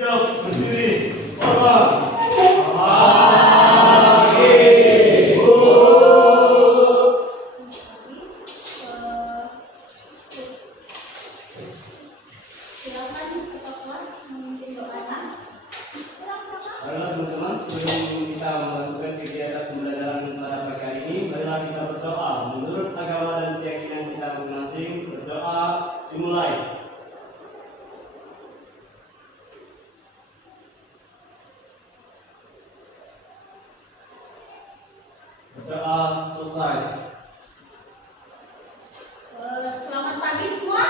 Siap berdiri. Hormat. Silakan ketua kelas memimpin doanya. Baiklah teman-teman, sebelum kita melakukan kegiatan pembelajaran pada pagi hari ini, marilah kita berdoa. Menurut agama dan keyakinan kita masing-masing, berdoa dimulai. Berdoa selesai. Selamat pagi semua.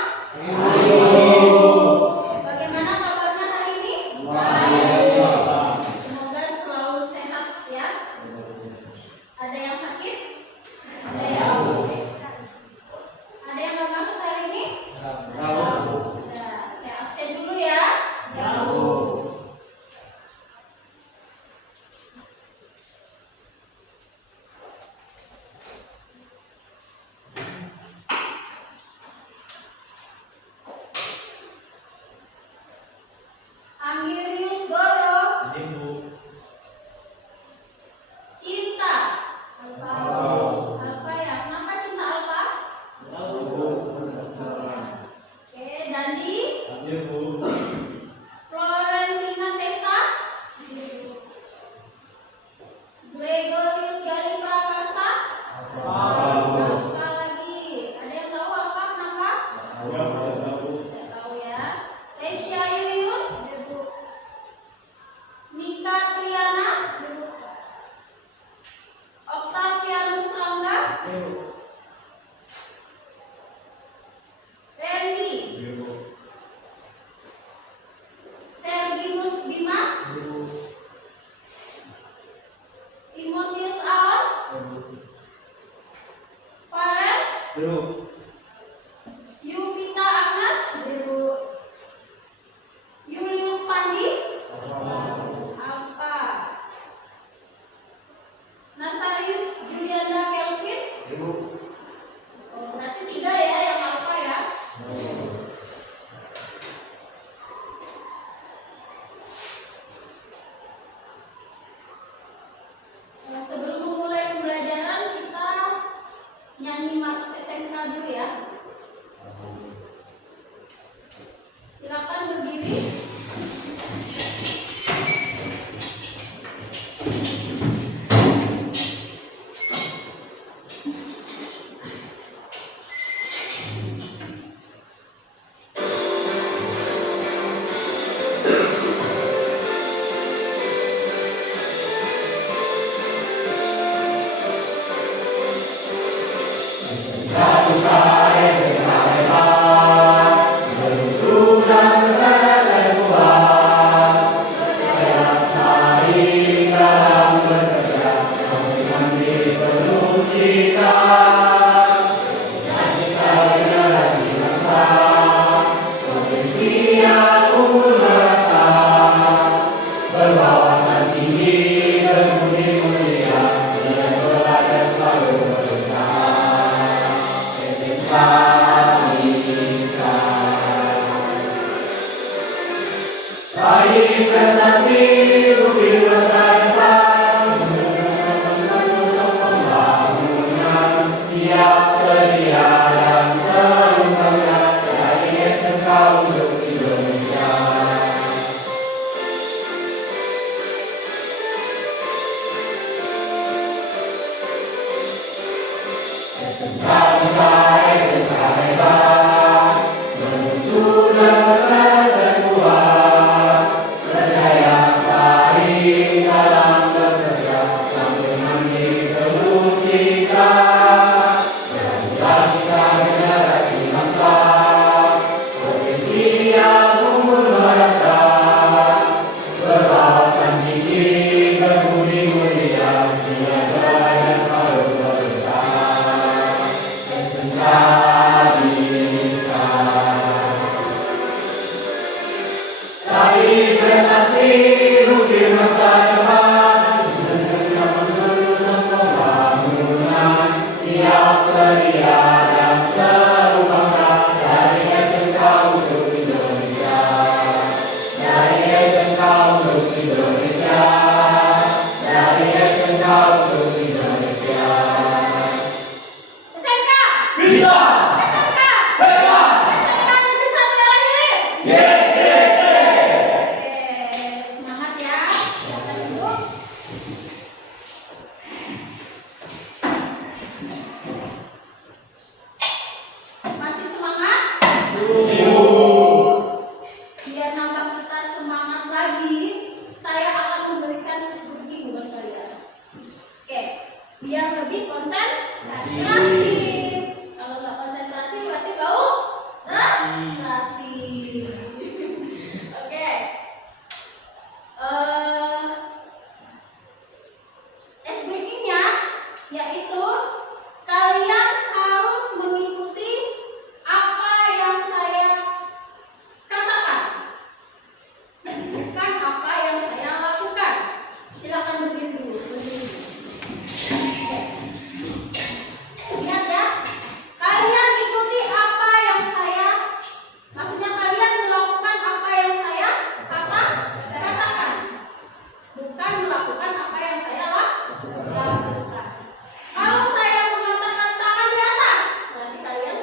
Bagaimana kabarnya hari ini? Semoga selalu sehat ya. Ada yang sakit? Ada yang nggak masuk hari ini? Ada. Saya absen dulu ya. Anggirius Goyo. Cinta. Alpa ya. Kenapa cinta Alpa? Oke, Dandi. Florentina Tessa. Gregorius Gali Prakarsa. Apa lagi? Ada yang tahu apa kenapa? Tidak tahu ya. Lesia Yuyun. Nika Triana. Octavianus Rangga. Randy. Serginus Dimas. Timotius Aon. Farel. Yupita Agnes. Julius Pandi. Apa? Nasarius Julianda Kelvin. Oh, berarti 3 ya yang apa ya? Sebelum memulai pembelajaran kita nyanyi Mars SMK dulu ya. Silakan berdiri. Amin. Biar nambah kita semangat lagi, saya akan memberikan keseruan buat kalian. Oke, biar lebih konsentrasi. Kalau nggak konsentrasi berarti bau nasi. Oke. SBQ-nya yaitu kalian harus mengikuti apa yang saya katakan, bukan apa yang saya lakukan. Silakan berdiri dulu. Oke. Ingat ya, kalian ikuti apa yang saya, maksudnya kalian melakukan apa yang saya katakan, bukan melakukan apa yang saya lakukan. Kalau saya mengatakan tangan di atas, berarti kalian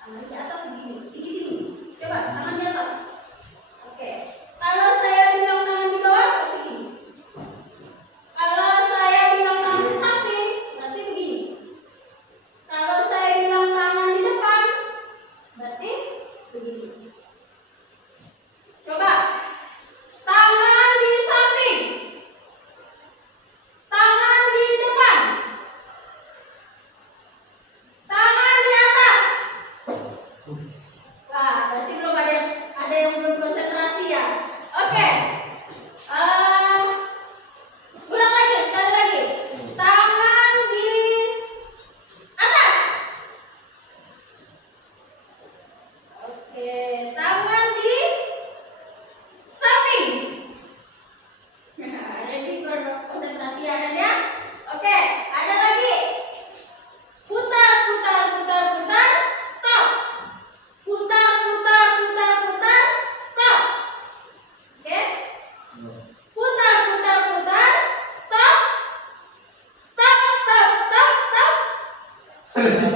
tangan di atas begini, gini. Coba tangan di atas. Oke. Kalau saya bilang tangan di bawah, berarti gini. Kalau saya bilang tangan di samping, berarti begini. Kalau saya bilang tangan di depan, berarti begini. Coba tangan di samping, tangan di depan, tangan di atas. Wah, berarti belum ada yang belum konsentrasi ya. Oke. Ulang lagi, sekali lagi. Tangan di atas. Oke, tangan di samping. Ready konsentrasi ya kan ya? Oke, ada lagi. Putar, putar, putar, putar, stop. Putar, putar, putar, putar, stop. Oke? Putar, putar, putar, stop. Stop, stop, stop, stop.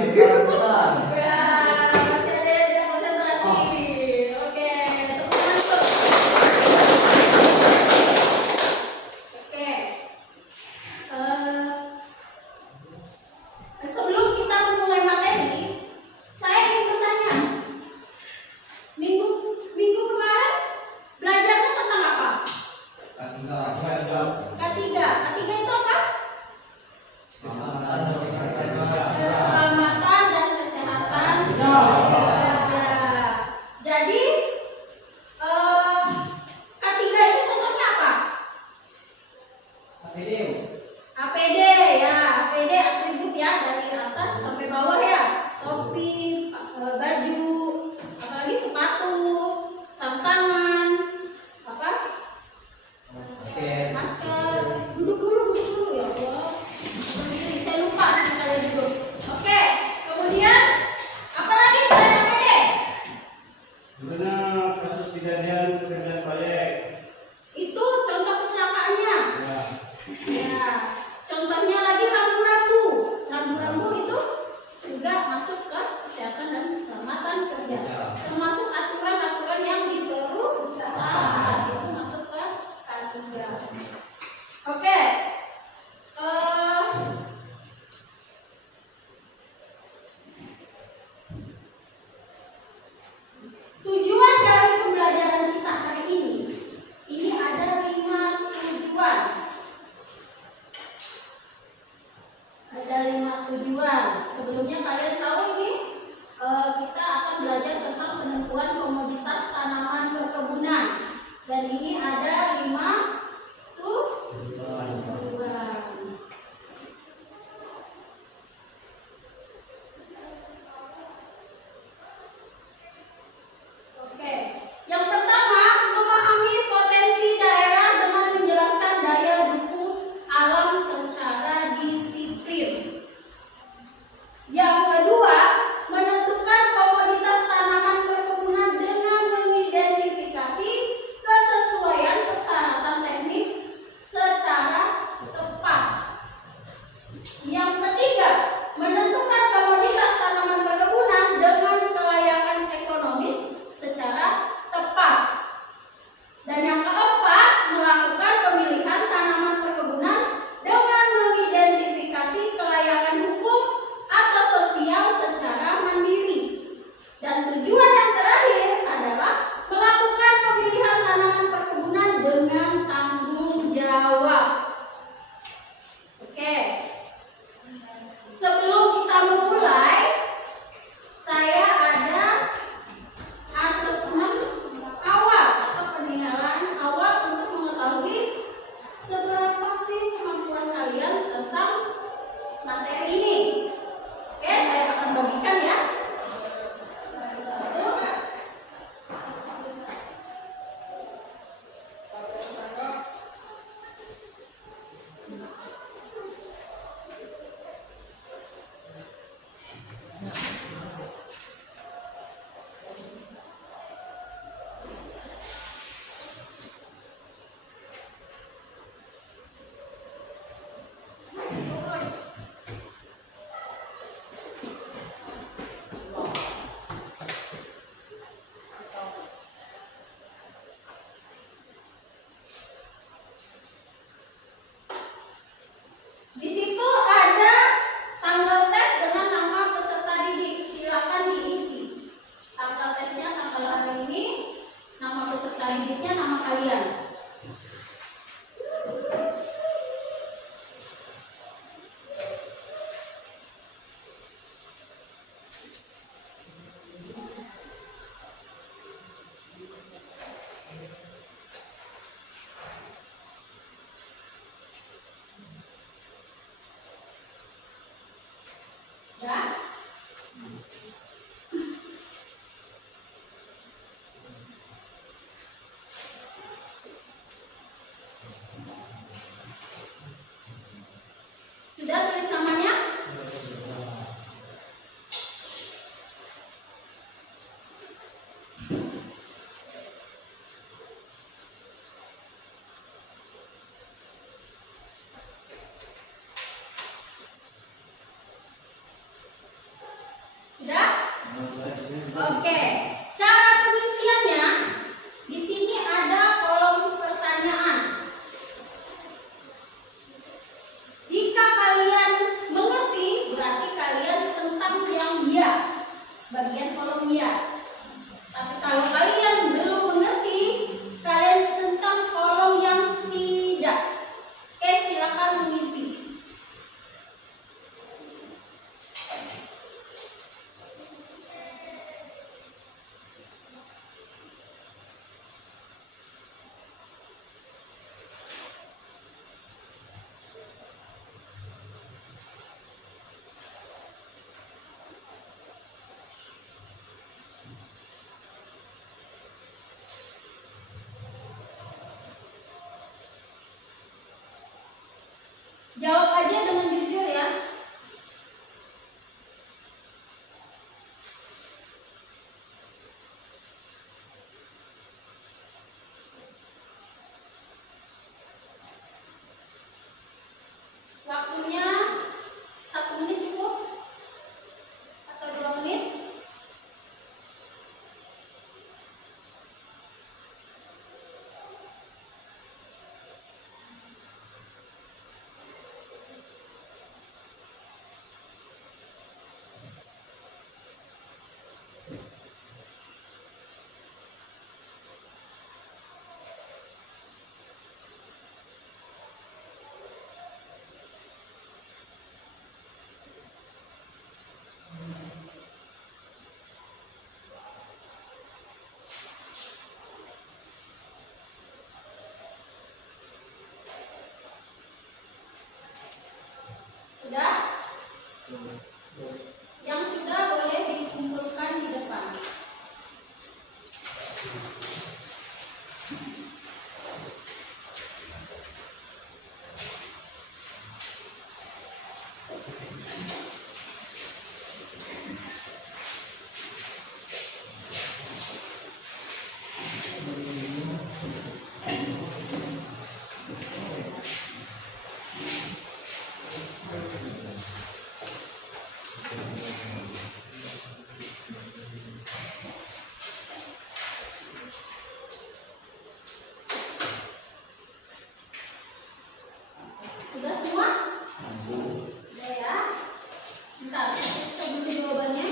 Ya, masih ada yang tidak konsentrasi. Oke, tepuk tangan. Oke. Sebelum kita memulai materi, saya ingin bertanya. Minggu kemarin belajarnya tentang apa? Ketiga. Ketiga itu apa? Keselamatan dan kesehatan bekerja. Jadi ketiga itu contohnya apa? APD ya, APD atribut ya, dari atas sampai bawah ya. Topi, baju, apalagi sepatu, sarung tangan, apa? Masker. Duduk dulu ya Allah. Berdiri, saya lupa sekali duduk. Oke, kemudian apa lagi selain APD? Guna kasus kejadian pekerjaan proyek. Itu contoh kecelakaannya. Ya. Ya, contohnya lagi rambu-rambu. Rambu-rambu itu juga masuk ke kesehatan dan keselamatan kerja. Termasuk aturan-aturan yang di perusahaan itu masuk ke K3. Oke. Tujuan dari pembelajaran kita hari ini ada 5 tujuan. Ada 5 tujuan. Sebelumnya kalian tahu ini kita akan belajar tentang penentuan komoditas tanaman perkebunan. Dan ini ada 5 tujuan. Oke. Yang pertama, memahami potensi daerah dengan menjelaskan daya dukung alam secara disiplin. Yang kedua, menentukan komoditas tanaman perkebunan dengan mengidentifikasi kesesuaian persyaratan teknis Di situ ada tanggal tes dengan nama peserta didik. Silakan diisi. Tanggal tesnya tanggal hari ini, nama peserta didiknya nama kalian. Ya. Sudah tulis namanya? Sudah? Oke. Cara pengisiannya di sini ada kolom pertanyaan. Jika kalian mengerti, berarti kalian centang yang ya, bagian kolom ya. Tapi kalau kalian belum mengerti, kalian centang kolom yang tidak. Oke, silakan mengisi. Jawab aja dengan jujur ya. Waktunya 1 menit cukup? Atau 2 menit? Sudah? Yang sudah boleh dikumpulkan di depan. Sudah semua? Sudah ya? Bentar, saya bisa dulu jawabannya.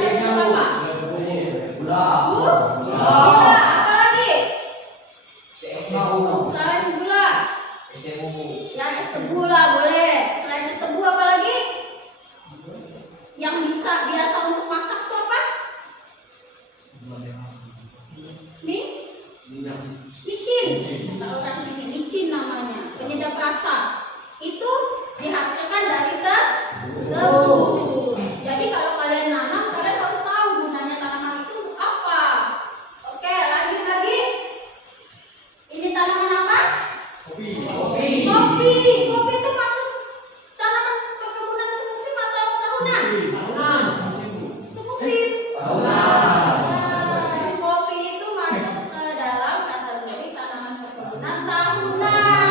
dia punya apa? Gula. Gula. Apa lagi? Selain gula. Ya, es tebu lah boleh. Selain es tebu apa lagi? Yang biasa untuk masak tuh apa? Micin. Kalau orang sini micin namanya. Penyedap rasa. Itu dihasilkan dari tebu. Jadi kalau kalian nanam, kalian harus tahu gunanya tanaman itu untuk apa. Oke, lanjut lagi. Ini tanaman apa? Kopi. Kopi itu masuk tanaman perkebunan semusim atau tahunan? Semusim. Kopi itu masuk ke dalam kategori tanaman perkebunan tahunan.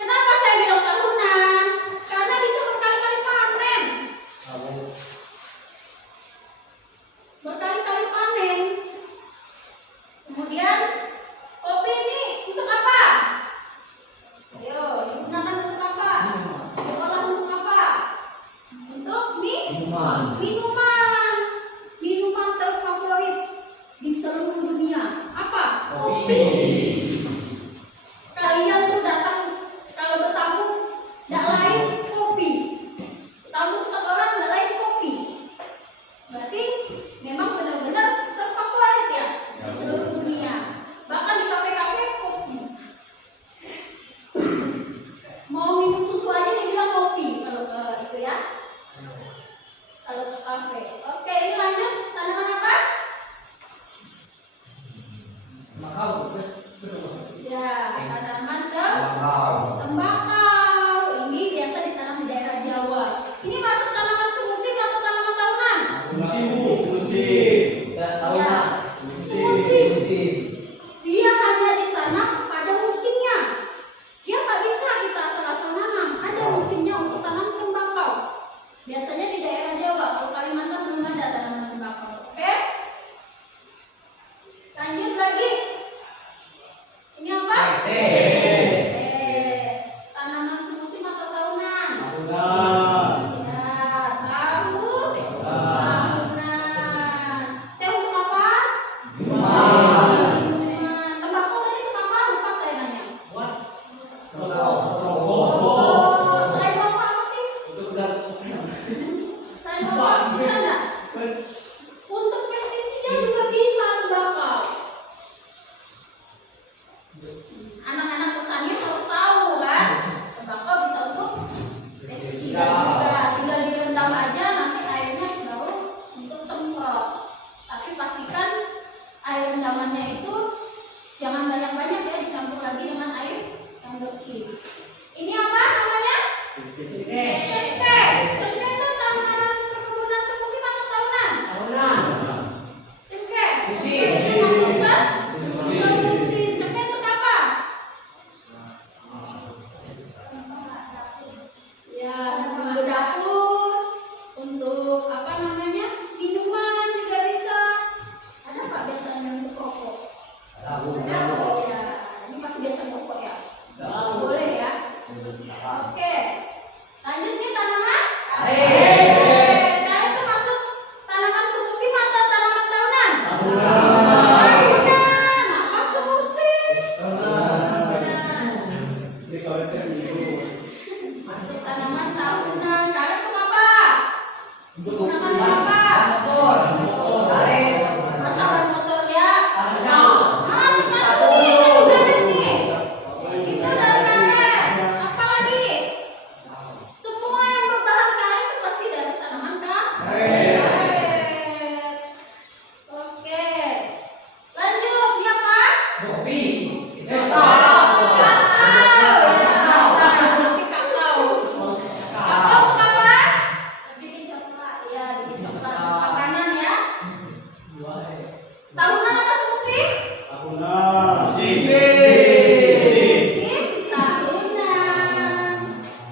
Kenapa saya bilang tahunan? Karena bisa berkali-kali panen. Berkali-kali panen. Kemudian kopi ini untuk apa? Ayo, digunakan untuk apa? Diolah untuk apa? Untuk minuman. Minuman terfavorit di seluruh dunia. Apa? Kopi. Kalian tuh datang kalau bertamu tidak lain kopi. Tamu tempat orang tidak lain kopi. Berarti memang benar-benar terfavorit ya di seluruh dunia. Bahkan di kafe-kafe kopi. Mau minum susu aja dibilang kopi kalau ke itu ya. Kalau ke kafe. Oke, ini lanjut. Tanaman apa? Ya, tanaman tembakau. Ini biasa ditanam di daerah Jawa. Ini masuk tanaman semusim atau tanaman tahunan? Ya, semusim. Dia hanya ditanam pada musimnya. Dia nggak bisa kita asal-asal nanam. Ada musimnya untuk tanam tembakau. Biasanya di daerah Jawa. Kalau Kalimantan belum ada tanaman tembakau. Oke? Lanjut lagi. Ini apa? Tanaman semusim atau tahunan? Ya, tahunan. Teh untuk apa? Minuman. Tembakau tadi untuk apa? Lupa saya nanya. Selain rokok apa sih? Selain rokok bisa nggak? Untuk pestisida juga bisa tembakau. Anak-anak pertanian harus tahu kan? Tembakau bisa untuk pestisida juga. Tinggal direndam aja, nanti airnya baru untuk semprot. Tapi pastikan air rendamannya itu jangan banyak-banyak ya, dicampur lagi dengan air yang bersih. Ini apa namanya? Cengkeh. Cengkeh itu tanaman perkebunan semusim atau tahunan? Cengkeh. Itu masuk semusim. Cengkeh untuk apa? Ya, untuk dapur, untuk apa namanya? Minuman juga bisa. Ada nggak biasanya untuk rokok? Rokok ya. Ini pasti biasa rokok ya. Boleh ya. Oke. Lanjut nih tanaman. Karet itu masuk tanaman semusim atau tanaman tahunan? Tahunan. Masuk musim. Masuk tanaman tahunan. Karet itu apa? Gunakan untuk apa? Masa ban motor ya? Sepatu nih, saya juga ada nih. Itu dari karet. Apa lagi? Semua yang berbahan karet itu pasti dari tanaman karet. Oke. Lanjut, ini apa? Kakao. Kakao untuk apa? Bikin coklat. Ya, bikin coklat. Makanan ya. Tahunan apa semusim? Musim tahunan.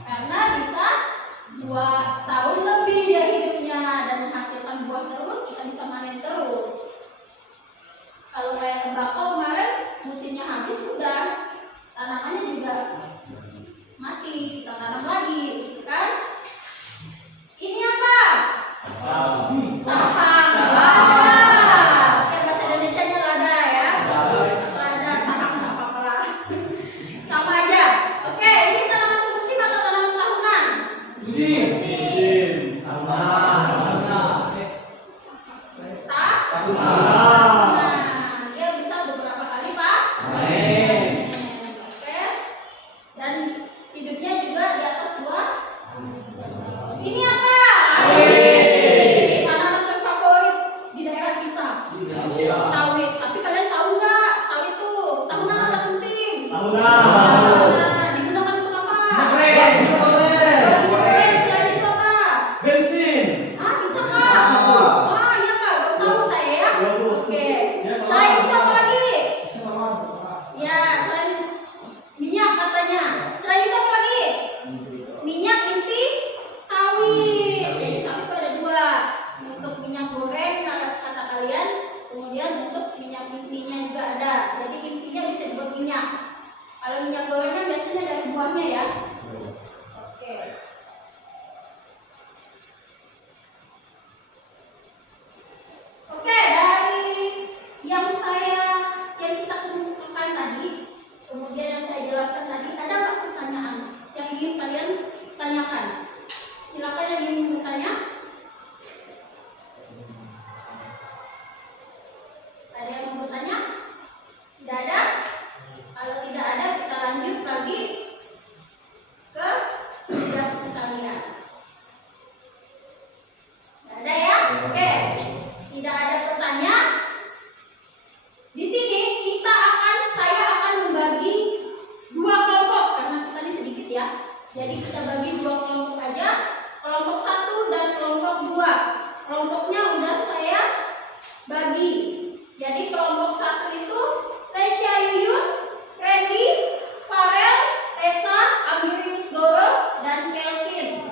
Karena bisa 2 tahun lebih dia hidupnya dan menghasilkan buah terus, kita bisa manen terus. Kalau kayak tembakau kemarin musimnya habis udah tanamannya juga mati, kita tanam lagi, gitu kan? Ini apa? Saham. Nah, dia bisa beberapa kali Pak. Amin. Oke. Dan hidupnya juga di atas dua. Ini apa? Sawit. Tanaman terfavorit di daerah kita. Sawit. Tapi kalian tahu nggak sawit tuh tahunan apa musim? Tahunan. Nah, digunakan untuk apa? Goreng. Selain itu apa? Bensin. Ah, bisa Kak? Wah, iya Kak. Baru tahu saya ya. Oke. Selain itu apa lagi? Ya, selain minyak katanya. Selain itu apa lagi? Minyak inti sawit. Jadi sawit itu ada dua. Untuk minyak goreng kata kalian, kemudian untuk minyak intinya juga ada. Jadi intinya bisa dibuat minyak. Kalau minyak goreng kan biasanya dari buahnya ya. Oke. Oke, dari yang kita kemukakan tadi, kemudian yang saya jelaskan tadi, ada nggak pertanyaan yang ingin kalian tanyakan? Silakan yang ingin bertanya. Ada yang mau bertanya? Tidak ada? Kalau tidak ada, kita lanjut lagi ke tugas sekalian. Tidak ada ya? Oke. Tidak ada bertanya. Di sini saya akan membagi dua kelompok karena kita ini sedikit ya. Jadi kita bagi dua kelompok aja, kelompok 1 dan kelompok 2. Kelompoknya udah saya bagi. Jadi kelompok 1 itu Lesya Yuyun, Randy, Farel, Tessa, Amirius Goro, dan Kelvin.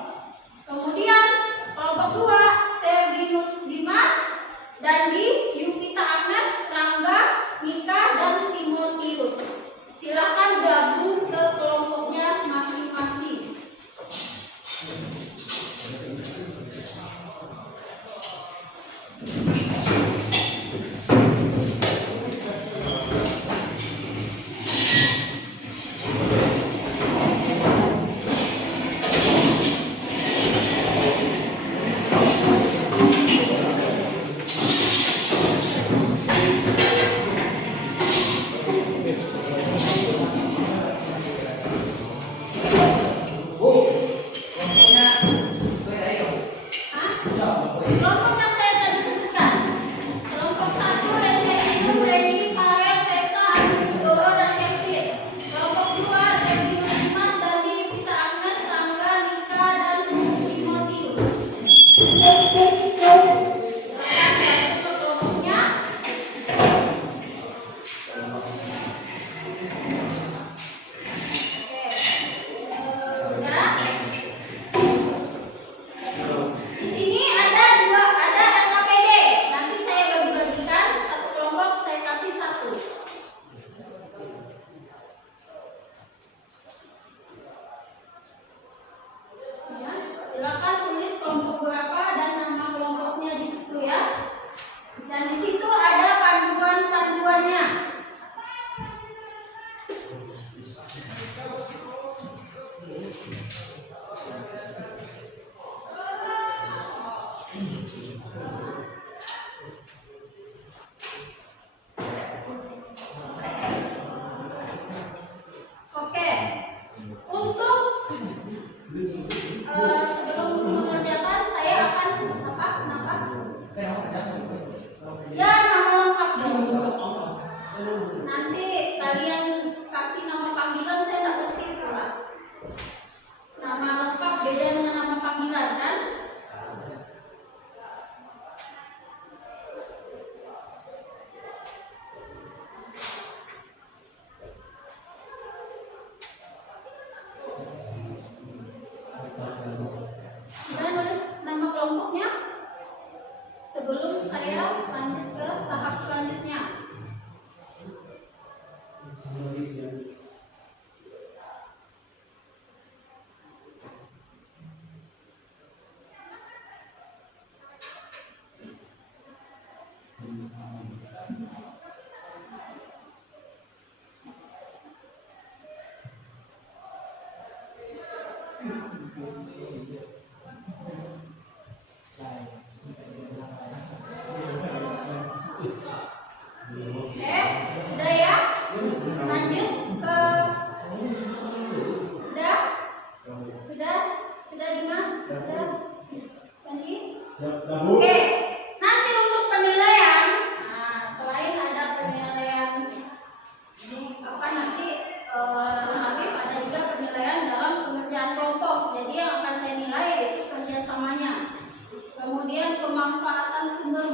Kemudian kelompok 2 Serginus Dimas, Dandi, Yukita Agnes, Rangga, Mika, dan Timotius. Silakan gabung ke kelompoknya masing-masing. Kelompok yang saya tadi sebutkan. Kelompok 1 Lesya Yuyun, Randy, Farel, Tessa, Amirius Goro, dan Kelvin. Kelompok 2 Serginus Dimas, Dandi, Yukita Agnes, Rangga, Mika, dan Timotius. Silakan gabung ke kelompoknya. Sudah. Di sini ada LKPD. Nanti saya bagi-bagikan satu kelompok, saya kasih satu. Ya, silakan tulis kelompok berapa dan nama kelompoknya di situ ya. Dan di situ ada panduannya. Oke. Untuk sebelum mengerjakan saya akan apa? Kenapa? Ya, nama lengkap dong. Nanti kalian kasih nama panggilan saya nggak ngerti pula. Nama lengkap beda dengan nama panggilan kan? Sudah nulis nama kelompoknya? Sebelum saya lanjut ke tahap selanjutnya.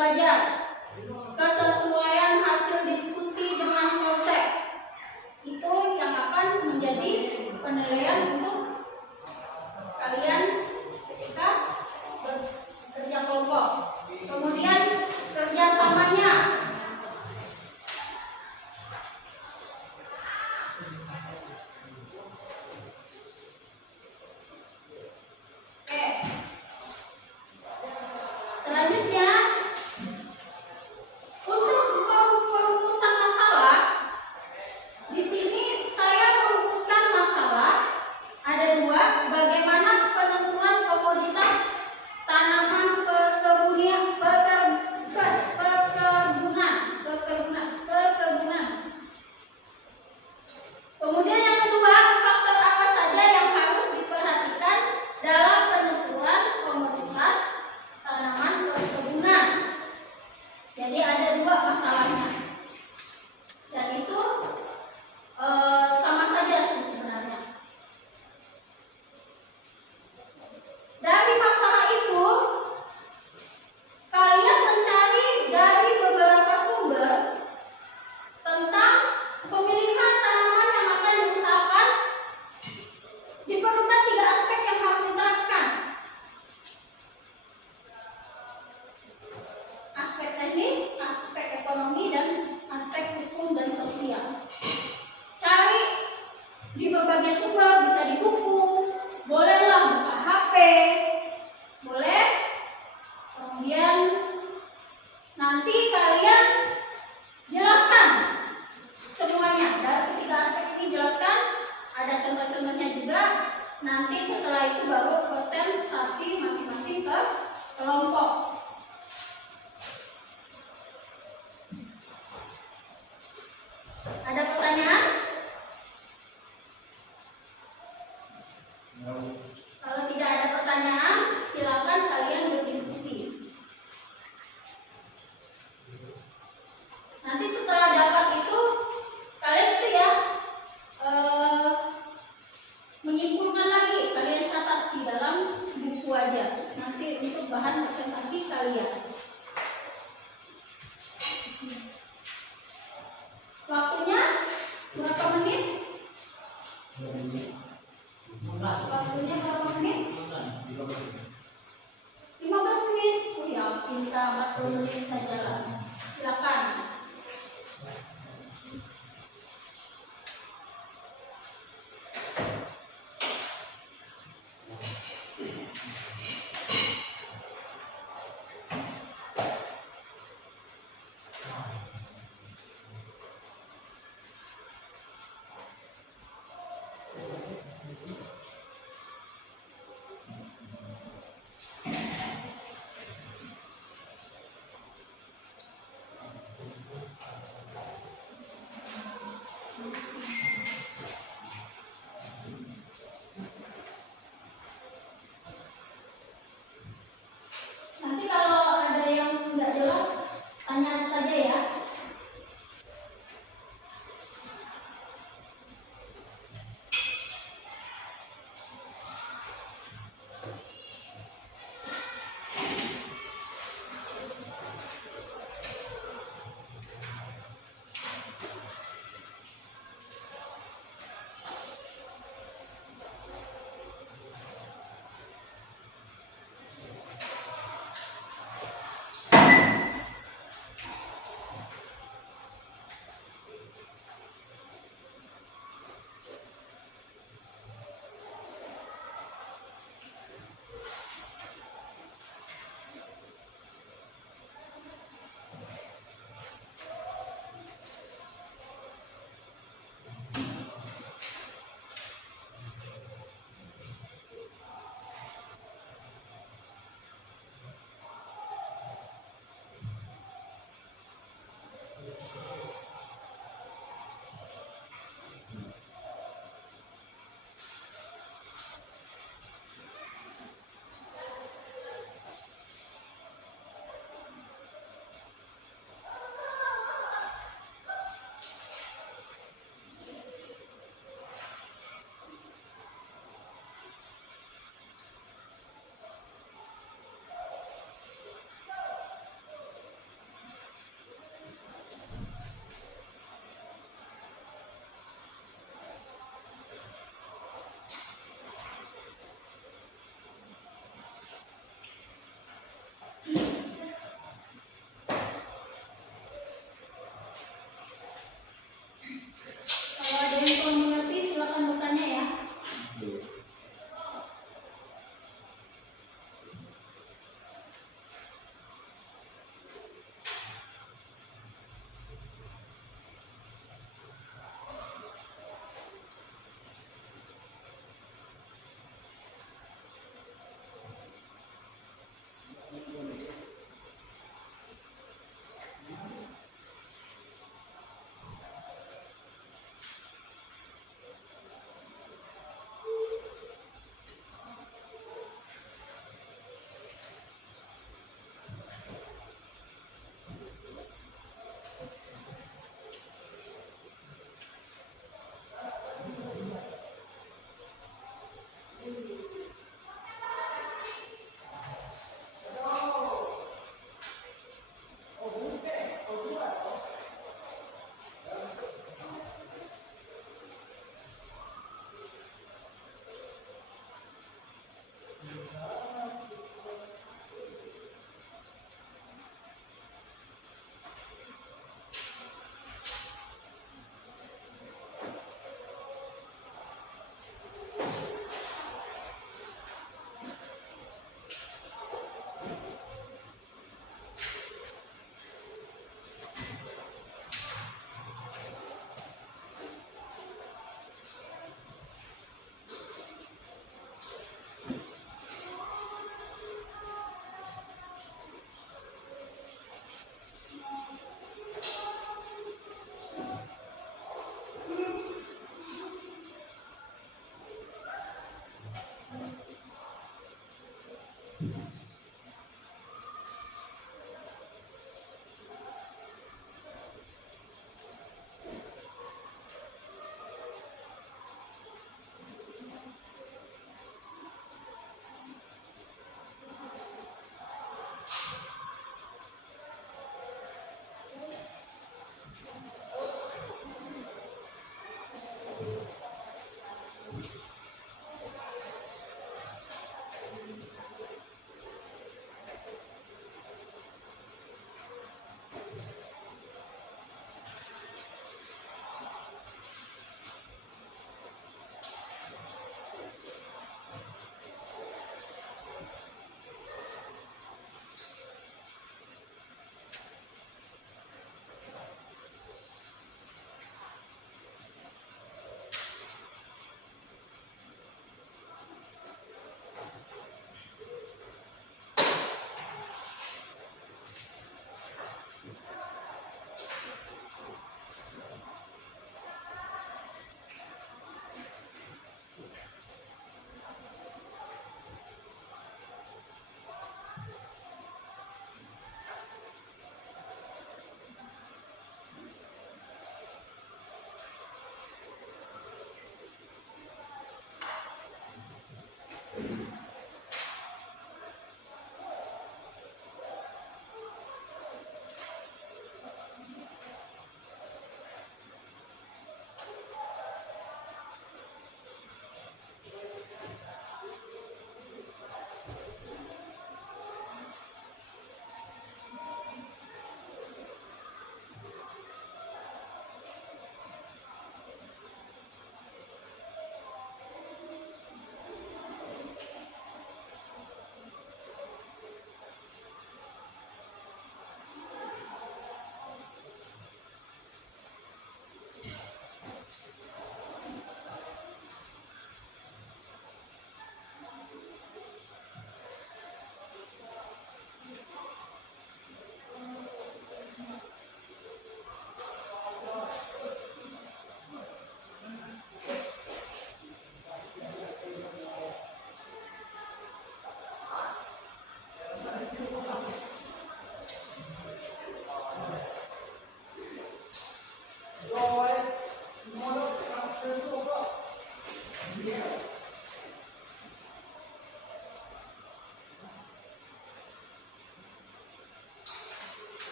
belajar. Kesesuaian hasil diskusi dengan konsep itu yang akan menjadi penilaian untuk kalian ketika bekerja kelompok. Kemudian kerjasamanya. Oke. Selanjutnya, untuk perumusan masalah, di sini saya merumuskan masalah ada dua. Bagaimana penentuan komoditas tanaman perkebunan. Kemudian yang kedua, faktor apa saja yang harus diperhatikan dalam penentuan komoditas tanaman perkebunan. Jadi ada dua masalahnya, dan itu sama saja sih sebenarnya. Dari masalah itu, kalian mencari dari beberapa sumber tentang pemilihan tanaman yang akan diusahakan. Diperlukan 3 aspek yang harus diterapkan. Aspek teknis, aspek ekonomi, dan aspek hukum dan sosial. Cari di berbagai sumber, bisa di buku, bolehlah buka HP, boleh. Kemudian nanti kalian jelaskan semuanya. Dari ketiga aspek ini jelaskan, ada contoh-contohnya juga. Nanti setelah itu baru presentasi masing-masing ke kelompok. Ada pertanyaan? Kalau tidak ada pertanyaan, silakan kalian berdiskusi. Nanti setelah dapat itu, kalian itu ya menyimpulkan lagi, kalian catat di dalam buku aja. Nanti untuk bahan presentasi kalian. Waktunya berapa menit? Waktunya berapa menit? 15 menit. Oh ya, kita 40 menit saja lah. Silakan. Nanti kalau ada yang nggak jelas, tanya saja ya.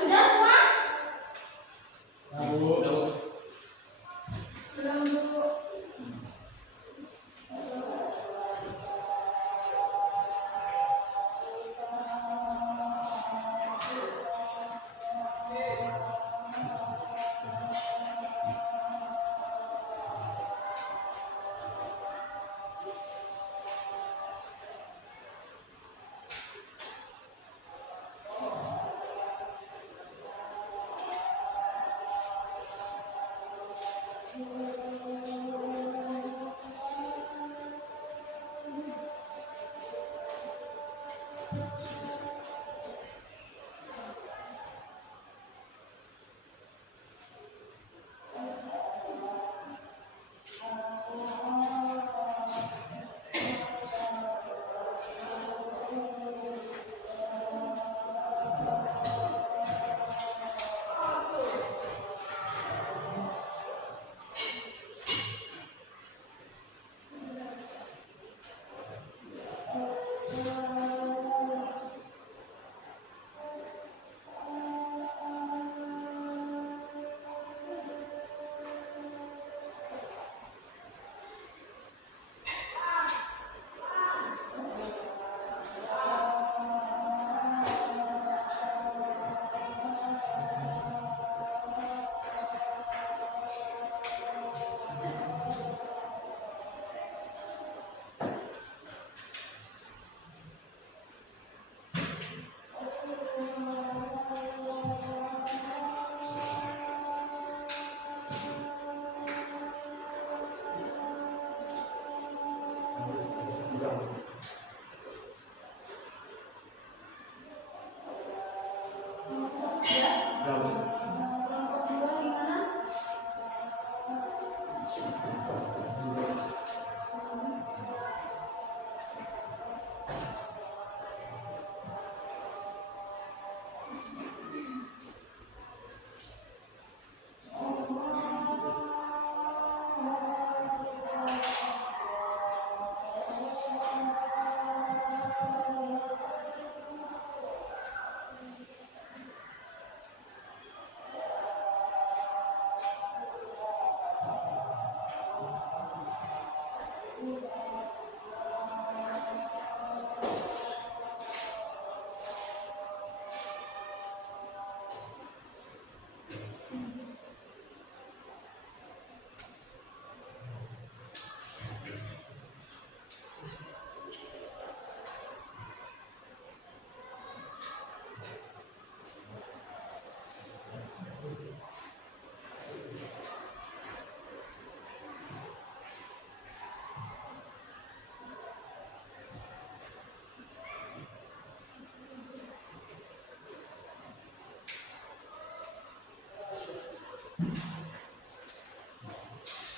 Sudah semua? Tahu. Belum Bu.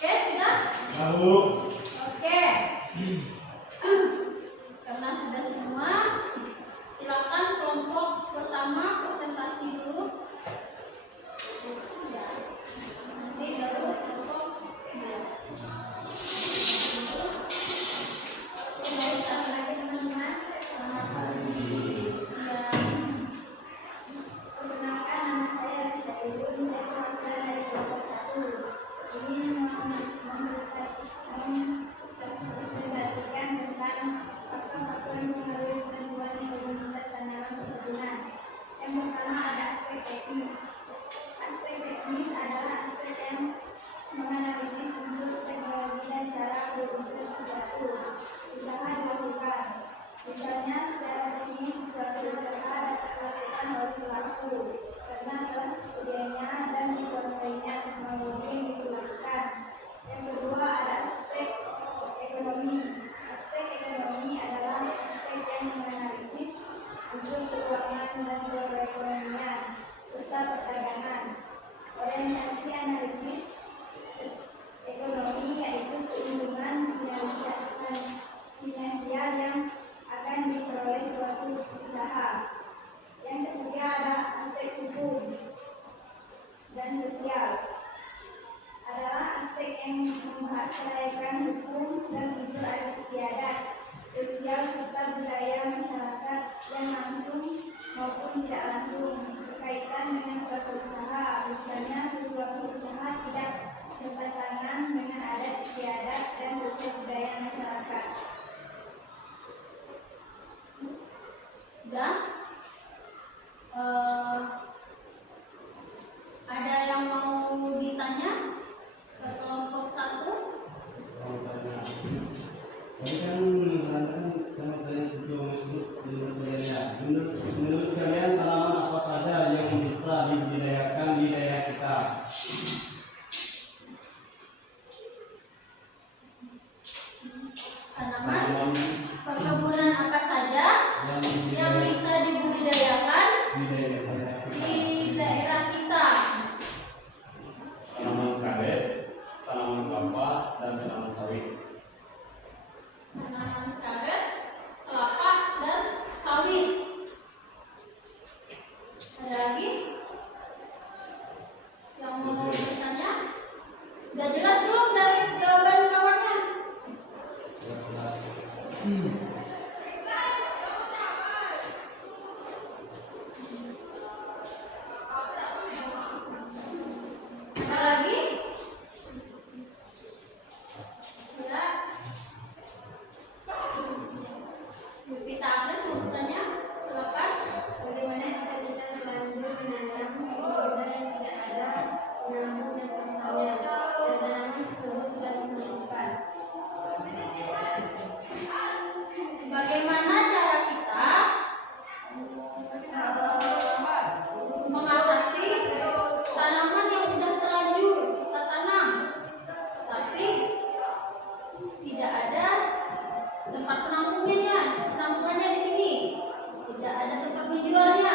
Oke, sudah? Tahu. Oke. Karena sudah semua, silakan kelompok pertama presentasi dulu. Nanti baru kelompok kedua. Selamat pagi teman-teman. Selamat pagi. Siang. Perkenalkan, nama saya Rita Ibu. Saya kelompok dari kelompok 1. Ini mempresentasikan tentang faktor-faktor yang mempengaruhi penentuan komoditas tanaman perkebunan. Yang pertama ada aspek teknis. Aspek teknis adalah aspek yang menganalisis unsur teknologi dan cara berusaha suatu usaha dilakukan. Misalnya, secara teknis suatu usaha dapat dilakukan oleh pelaku karena telah tersedianya dan dikuasainya teknologi yang digunakan. Yang kedua ada aspek ekonomi. Aspek ekonomi adalah aspek yang menganalisis unsur keuangan dan perekonomian serta perdagangan. Orientasi analisis ekonomi yaitu keuntungan finansial yang akan diperoleh suatu usaha. Yang ketiga misalnya sesuatu usaha tidak bertentangan dengan adat istiadat dan sosial budaya masyarakat. Dan ada yang mau ditanya ke kelompok 1? Tadi kan menerangkan sama tadi menurut kalian tanaman apa saja yang bisa dibudidayakan di daerah kita? Tanaman perkebunan apa saja yang bisa dibudidayakan di daerah kita? Tanaman karet, tanaman kelapa, dan tanaman sawit. Tanaman karet, kelapa, dan sawit. Ada lagi yang mau bertanya? Udah jelas belum dari jawaban kawannya? Ada lagi? Ya. Bu Pita Agnes mau bertanya? Silakan. Bagaimana jika kita terlanjur menanam kebunan yang tidak ada penambung dan pasalnya, dan tanaman tersebut sudah ditentukan? Bagaimana cara kita mengatasi tanaman yang sudah terlanjur kita tanam, tapi tidak ada tempat penampungannya di sini, tidak ada tempat menjualnya,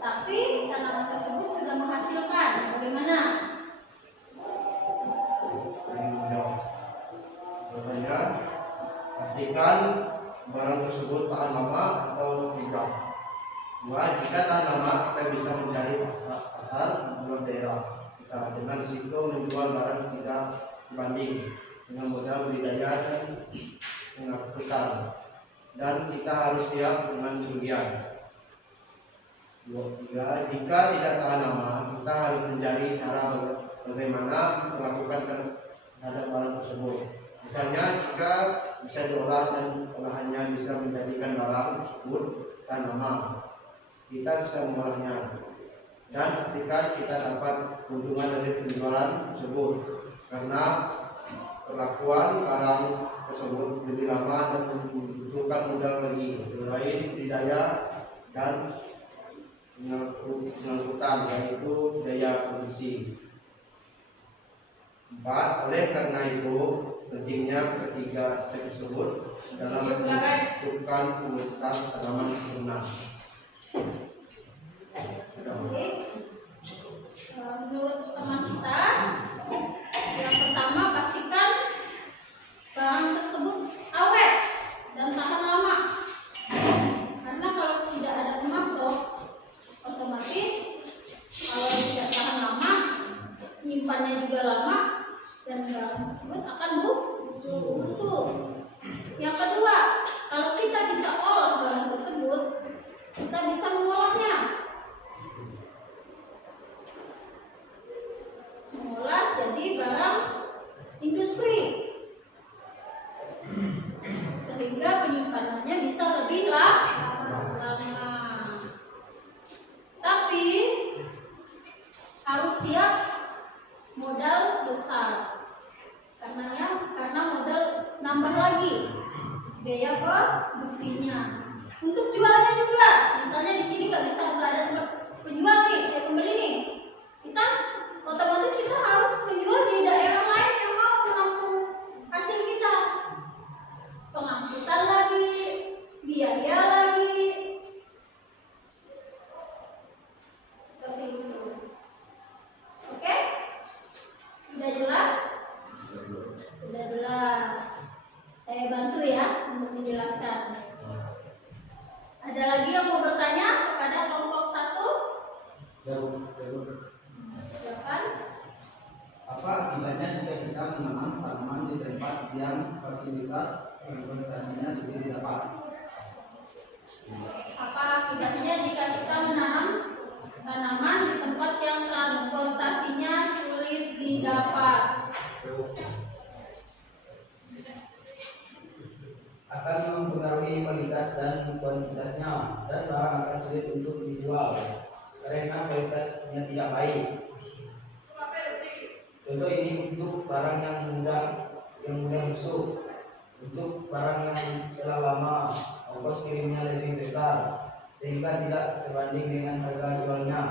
tapi tanaman tersebut sudah menghasilkan. Bagaimana? Pertanyaan, pastikan barang tersebut tahan lama atau tidak. 2. Jika tahan lama, kita bisa mencari pasar di luar daerah kita dengan risiko menjual barang tidak sebanding dengan modal budidaya dan pengangkutan, dan kita harus siap dengan kerugian. 3. Jika tidak tahan lama, kita harus mencari cara bagaimana melakukan terhadap barang tersebut. Misalnya, jika bisa diolah dan olahannya bisa menjadikan barang tersebut tahan lama, kita bisa mengolahnya. Dan pastikan kita dapat keuntungan dari penjualan tersebut, karena perlakuan barang tersebut lebih lama dan membutuhkan modal lagi selain budidaya dan pengangkutan, yaitu biaya produksi. 4. Oleh karena itu pentingnya ketiga aspek tersebut dalam menentukan pembentukan tanaman kebunan. Oke. Menurut teman kita, yang pertama pastikan barang tersebut awet dan tahan lama. Karena kalau tidak ada pemasok, otomatis kalau tidak tahan lama, nyimpannya juga lama, dan barang tersebut akan busuk. Yang kedua, kalau kita bisa olah barang tersebut, kita bisa mengolahnya. Mengolah jadi barang industri, sehingga penyimpanannya bisa lebih lama. Tapi harus siap modal besar, karena modal nambah lagi biaya produksinya. Untuk jualnya juga, misalnya di sini nggak ada tempat penjual nih, pembeli nih, kita otomatis kita harus menjual di daerah lain yang mau menampung hasil kita. Pengangkutan lagi, biaya lagi, seperti itu. Oke? Sudah jelas? Sudah jelas. Saya bantu ya untuk menjelaskan. Ada lagi yang mau bertanya kepada kelompok 1? Silakan. Apa akibatnya jika kita menanam tanaman di tempat yang fasilitas transportasinya sulit didapat? Apa akibatnya jika kita menanam tanaman di tempat yang kualitas dan kuantitasnya, dan barang akan sulit untuk dijual karena kualitasnya tidak baik. Contoh ini untuk barang yang mudah busuk, untuk barang yang telah lama, ongkos kirimnya lebih besar sehingga tidak sebanding dengan harga jualnya.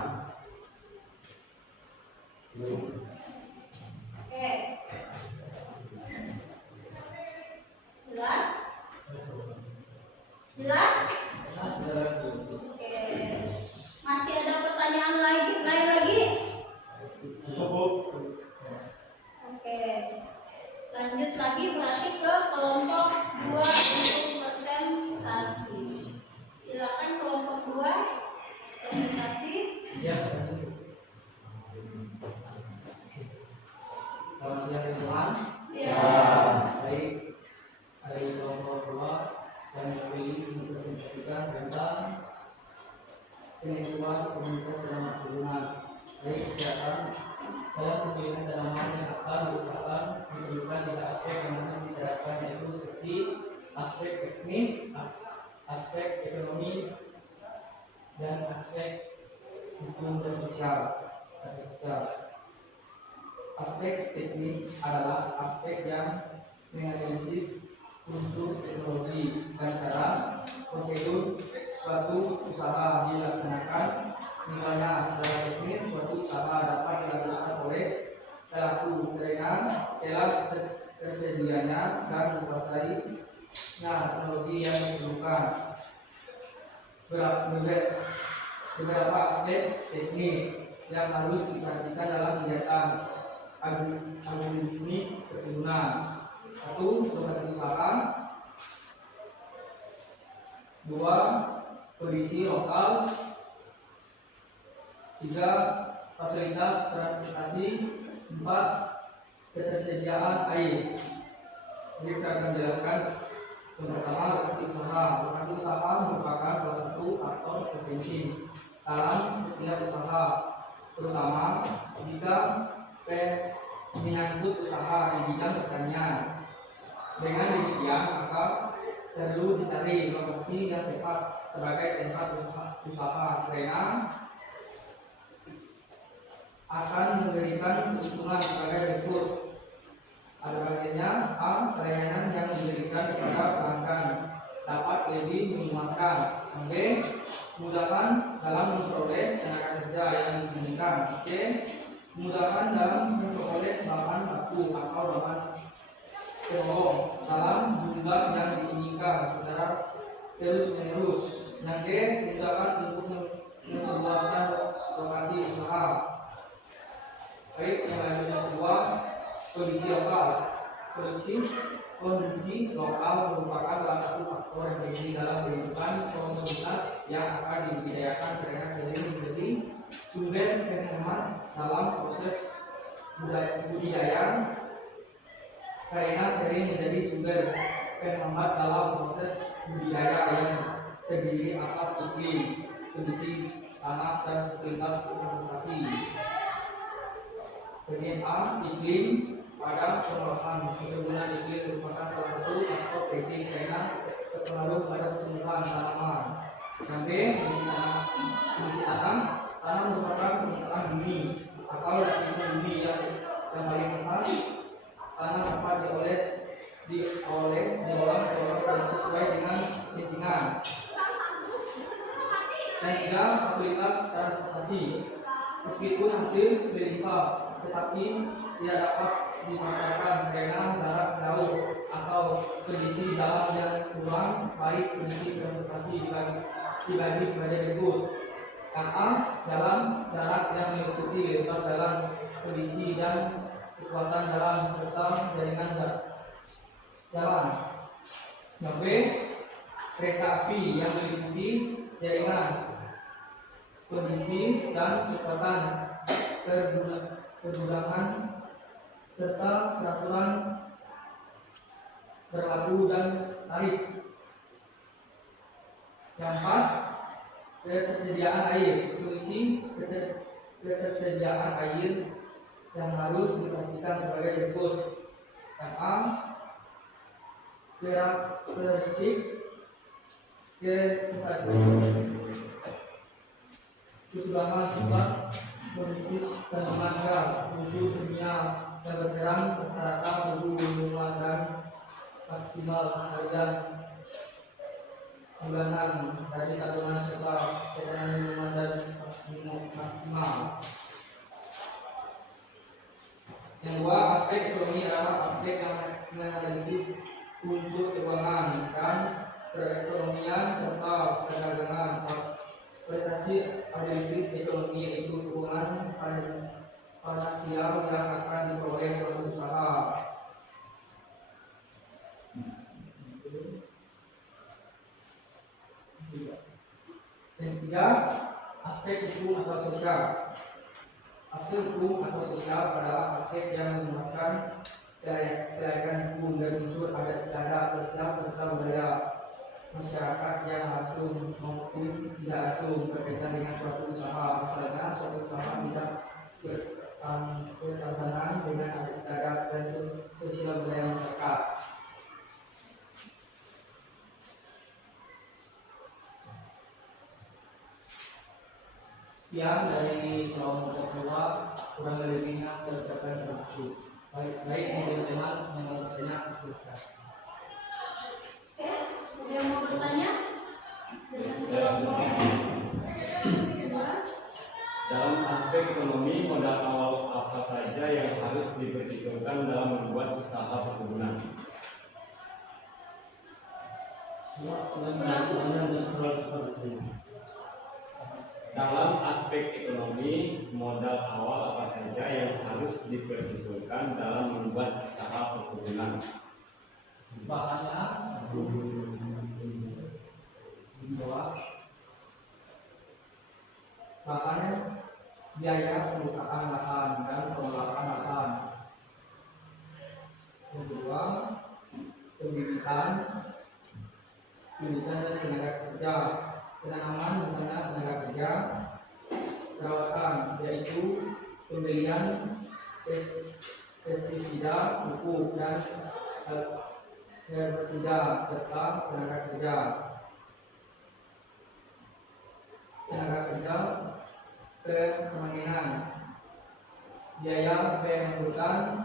Oke. Jelas? Jelas? Oke. Masih ada pertanyaan lain lagi? Oke. Lanjut lagi berarti ke kelompok 2 untuk presentasi. Silakan kelompok 2 presentasi. Selamat siang teman-teman. Siap. Baik, hari kelompok 2 saya memilih mempresentasikan tentang penentuan komunitas tanaman turunan. Baik, kegiatan dalam pemilihan tanaman yang akan diusahakan diperlukan tiga aspek yang harus diterapkan, yaitu seperti aspek teknis, aspek ekonomi, dan aspek hukum dan sosial. Aspek teknis adalah aspek yang menganalisis unsur teknologi dan cara prosedur suatu usaha dilaksanakan. Misalnya, secara teknis suatu usaha dapat dilakukan oleh pelaku karena telah tersedianya dan dikuasai teknologi yang diperlukan. Beberapa aspek teknis yang harus diperhatikan dalam kegiatan agribisnis perkebunan. 1. Lokasi usaha. 2. Kondisi lokal. 3. Fasilitas transportasi. 4. Ketersediaan air. Jadi saya akan jelaskan. Yang pertama, lokasi usaha. Lokasi usaha merupakan salah satu faktor penting dalam setiap usaha, terutama jika menyangkut usaha di bidang pertanian. Dengan demikian, maka perlu dicari lokasi yang tepat sebagai tempat usaha karena akan memberikan keuntungan sebagai berikut. Ada bagiannya: A. Pelayanan yang diberikan kepada pelanggan dapat lebih memuaskan. B. Kemudahan dalam memperoleh tenaga kerja yang diinginkan. C. Kemudahan dalam memperoleh bahan baku atau bahan pembohong dalam jumlah yang diinginkan secara terus-menerus. Yang D. Kemudahan untuk memperluaskan lokasi usaha. Baik, yang lanjutnya kedua, kondisi lokal. Kondisi lokal merupakan salah satu faktor yang penting dalam kehidupan komunitas yang akan dibudidayakan karena sering menjadi sumber penghemat dalam proses budidaya yang terdiri atas iklim, kondisi tanah, dan fasilitas transportasi. Bagian A, iklim. Pada pengolahan perkebunan, iklim merupakan salah satu faktor penting karena berpengaruh pada pertumbuhan tanaman. Yang B, kondisi tanah. Tanah merupakan permukaan bumi atau lapisan bumi yang paling atas. Tanah dapat diolah sesuai dengan lingkungan. Dan tiga, fasilitas transportasi. Meskipun hasil berlimpah, tetapi tidak dapat dipasarkan karena jarak jauh atau kondisi jalan yang kurang baik. Kondisi transportasi dibagi sebagai berikut. Yang A, jarak yang mengikuti lebar jalan, kondisi dan kekuatan jalan serta jaringan jalan. Yang B, kereta api yang meliputi jaringan, kondisi dan kekuatan pergudangan serta peraturan berlaku dan tarif. Yang 4, ketersediaan air. Kondisi ketersediaan air yang harus diperhatikan sebagai berikut. Yang A, karakteristik Keseluruhan sifat kondisi tanaman gas, musuh dunia yang berperan rata-rata minimal dan maksimal harian bulanan dari kandungan serta tekanan minimal dan maksimal. Yang dua, aspek ekonomi adalah aspek yang menganalisis unsur keuangan dan perekonomian serta perdagangan. Orientasi analisis ekonomi yaitu keuangan finansial yang akan diperoleh suatu usaha. Yang ketiga, aspek hukum atau sosial. Aspek hukum atau sosial adalah aspek yang memuaskan kelayakan hukum dan unsur adat istiadat sosial serta budaya masyarakat yang langsung maupun tidak langsung berkaitan dengan suatu usaha. Misalnya suatu usaha tidak bertentangan dengan adat istiadat dan sosial budaya masyarakat. Yang dari kelompok kedua kurang lebihnya saya ucapkan terima kasih. Baik teman-teman yang mau bertanya silakan. Oke, yang mau bertanya? Dalam aspek ekonomi, modal awal apa saja yang harus diperhitungkan dalam membuat usaha perkebunan? Dalam aspek ekonomi, modal awal apa saja yang harus diperhitungkan dalam membuat usaha perkebunan? Bahannya biaya pembukaan lahan dan pengelolaan lahan. Yang kedua, pendidikan dan tenaga kerja. Penanaman misalnya tenaga kerja, perawatan yaitu pembelian pestisida, pupuk dan herbisida serta tenaga kerja. Tenaga kerja, permainan, biaya pembuatan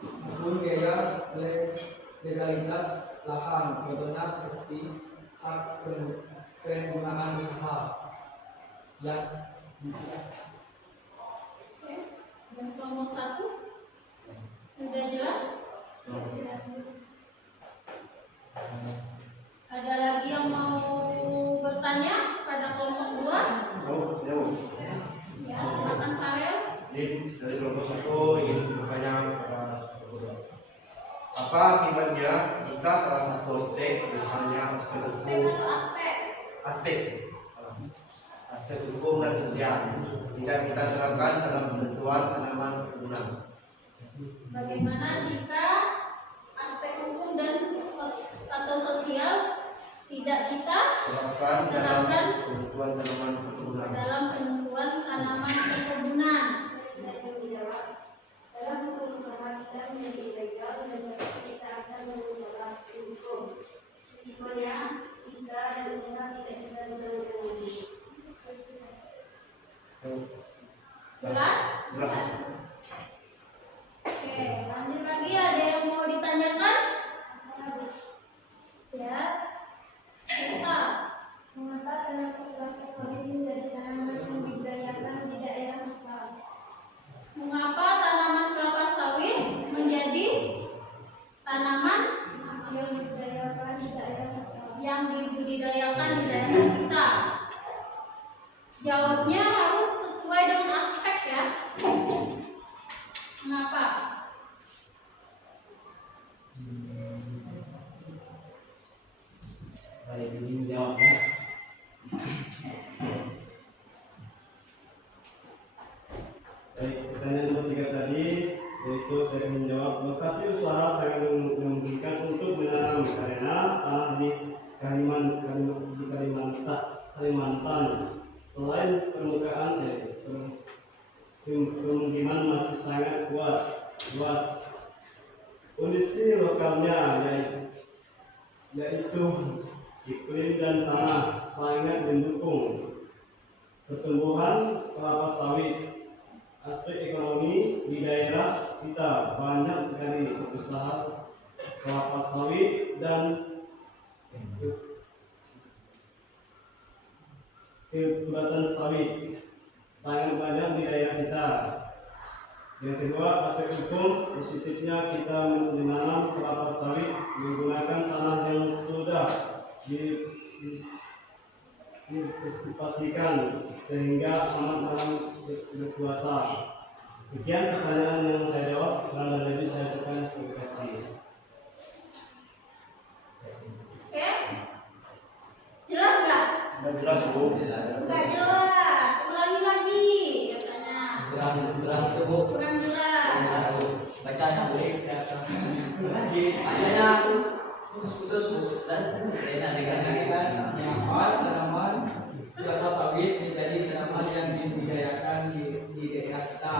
maupun biaya legalitas lahan, contohnya seperti hak penggunaan usaha yang Yang kelompok 1 sudah jelas? Ada lagi yang mau bertanya pada kelompok 2? Ya, silakan Farel. Dari kelompok 1 ingin bertanya kepada kelompok 2. Apa akibatnya jika salah satu aspek, misalnya aspek hukum, aspek hukum dan sosial tidak kita terapkan dalam penentuan tanaman perkebunan? Bagaimana jika aspek hukum dan status sosial tidak kita Terapkan dalam penentuan tanaman perkebunan? dalam penentuan tanaman perkebunan? Dalam hukum usaha kita menjadi ilegal dan pasti kita akan berusaha hukum. Risikonya jika dan usaha tidak bisa dijalankan lagi. Jelas? Oke, lanjut lagi, ada yang mau ditanyakan? Ya, bisa. Mengapa tanaman kelapa sawit menjadi tanaman yang dibudidayakan di daerah kita? Mengapa tanaman kelapa sawit menjadi tanaman Yang dibudidayakan di daerah kita. yang dibudidayakan di daerah kita? Jawabnya harus sesuai dengan aspek ya. Kenapa? Baik, ini jawabnya. Baik, pertanyaan nomor 3 tadi yaitu saya menjawab lokasi usaha sangat memungkinkan untuk menanam karena tanah di Kalimantan selain permukaan kemungkinan masih sangat luas. Kondisi lokalnya yaitu iklim dan tanah sangat mendukung pertumbuhan kelapa sawit. Aspek ekonomi di daerah kita banyak sekali usaha kelapa sawit dan kebudayaan sawit sangat banyak di daerah kita. Yang kedua, aspek hukum, positifnya kita menanam kelapa sawit menggunakan tanah yang sudah dipastikan sehingga aman dalam berpuasa. Sekian pertanyaan yang saya jawab, kurang lebih saya ucapkan terima kasih. Oke? Jelas nggak? Sudah jelas Bu. Nggak jelas. Ulangi lagi katanya. Kurang itu Bu. Kurang jelas. Bacanya boleh bacanya putus-putus Bu. Dan dengan tanaman kelapa sawit menjadi tanaman yang dibudidayakan di daerah kita.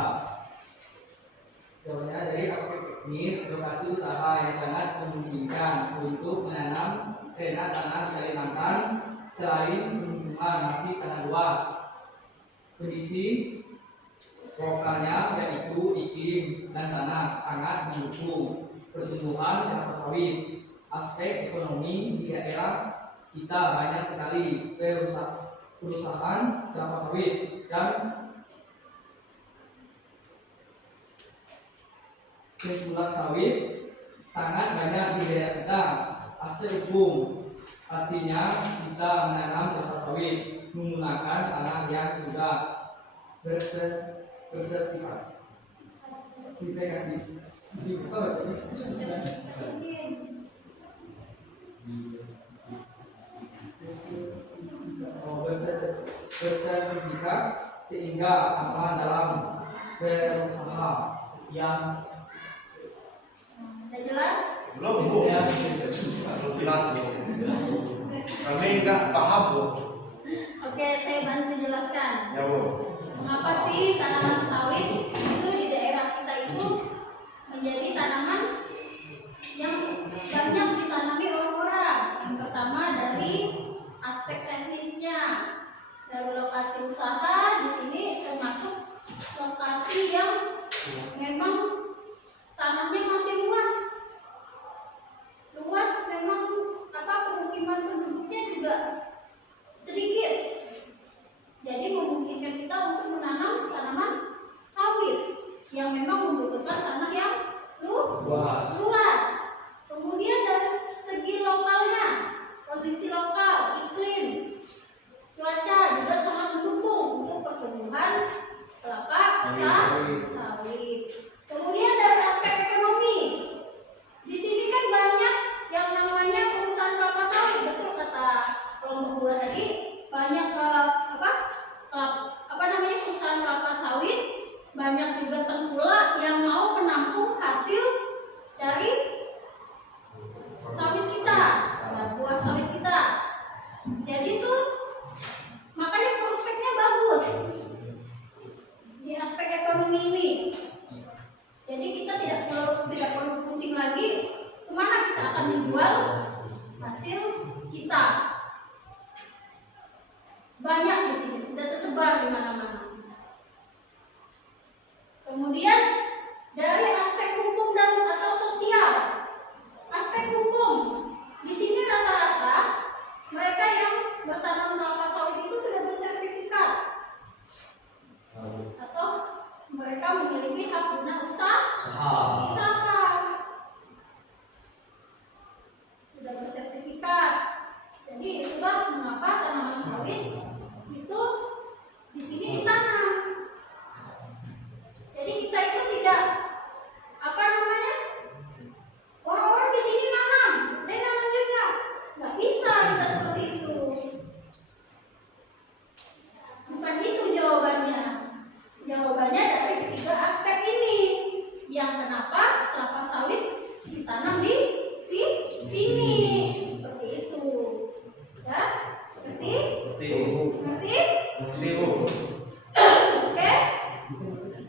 Jawabannya dari aspek teknis, lokasi usaha yang sangat memungkinkan untuk menanam karena tanah di Kalimantan selain lingkungan masih sangat luas. Kondisi lokalnya yaitu iklim dan tanah sangat mendukung pertumbuhan kelapa sawit. Aspek ekonomi di daerah kita banyak sekali perusahaan kelapa sawit dan kulit sawit sangat banyak di daerah kita. Aspek hukum, pastinya kita menanam kelapa sawit menggunakan tanah yang sudah bersertifikasi. Bersertifikat sehingga aman dalam berusaha. Sekian. Udah jelas? Belum Bu. Belum jelas Bu. Kami enggak paham Bu. Oke, saya bantu jelaskan. Ya Bu. Mengapa sih tanaman sawit itu di daerah kita itu menjadi tanaman yang banyak ditanami orang-orang? Yang pertama dari aspek teknisnya, dari lokasi usaha di sini termasuk lokasi yang memang tanahnya masih luas. Memang pemukiman penduduknya juga sedikit. Jadi memungkinkan kita untuk menanam tanaman sawit yang memang membutuhkan tanah yang luas. Kemudian dari segi lokalnya, kondisi lokal, iklim, cuaca juga sangat mendukung untuk pertumbuhan kelapa sawit. Kemudian dari aspek ekonomi, di sini kan banyak yang namanya perusahaan kelapa sawit, betul kata kelompok 2 tadi, banyak perusahaan kelapa sawit, banyak juga tengkulak yang mau menampung hasil dari sawit kita, buah sawit kita. Jadi tuh makanya prospeknya bagus di aspek ekonomi ini. Jadi kita tidak perlu pusing lagi kemana kita akan menjual hasil kita. Banyak di sini, sudah tersebar di mana-mana. Kemudian dari aspek hukum dan atau sosial, aspek hukum di sini rata-rata mereka yang bertanam kelapa sawit itu sudah bersertifikat atau mereka memiliki hak guna usaha. Sudah bersertifikat. Jadi itulah mengapa tanaman sawit itu di sini ditanam. Jadi kita itu tidak orang-orang di sini nanam, saya nanam juga, nggak bisa kita seperti itu. Bukan itu jawabannya. Jawabannya dari ketiga aspek ini, yang kenapa kelapa sawit ditanam di sini seperti itu. Ya, ngerti? Bu. Oke.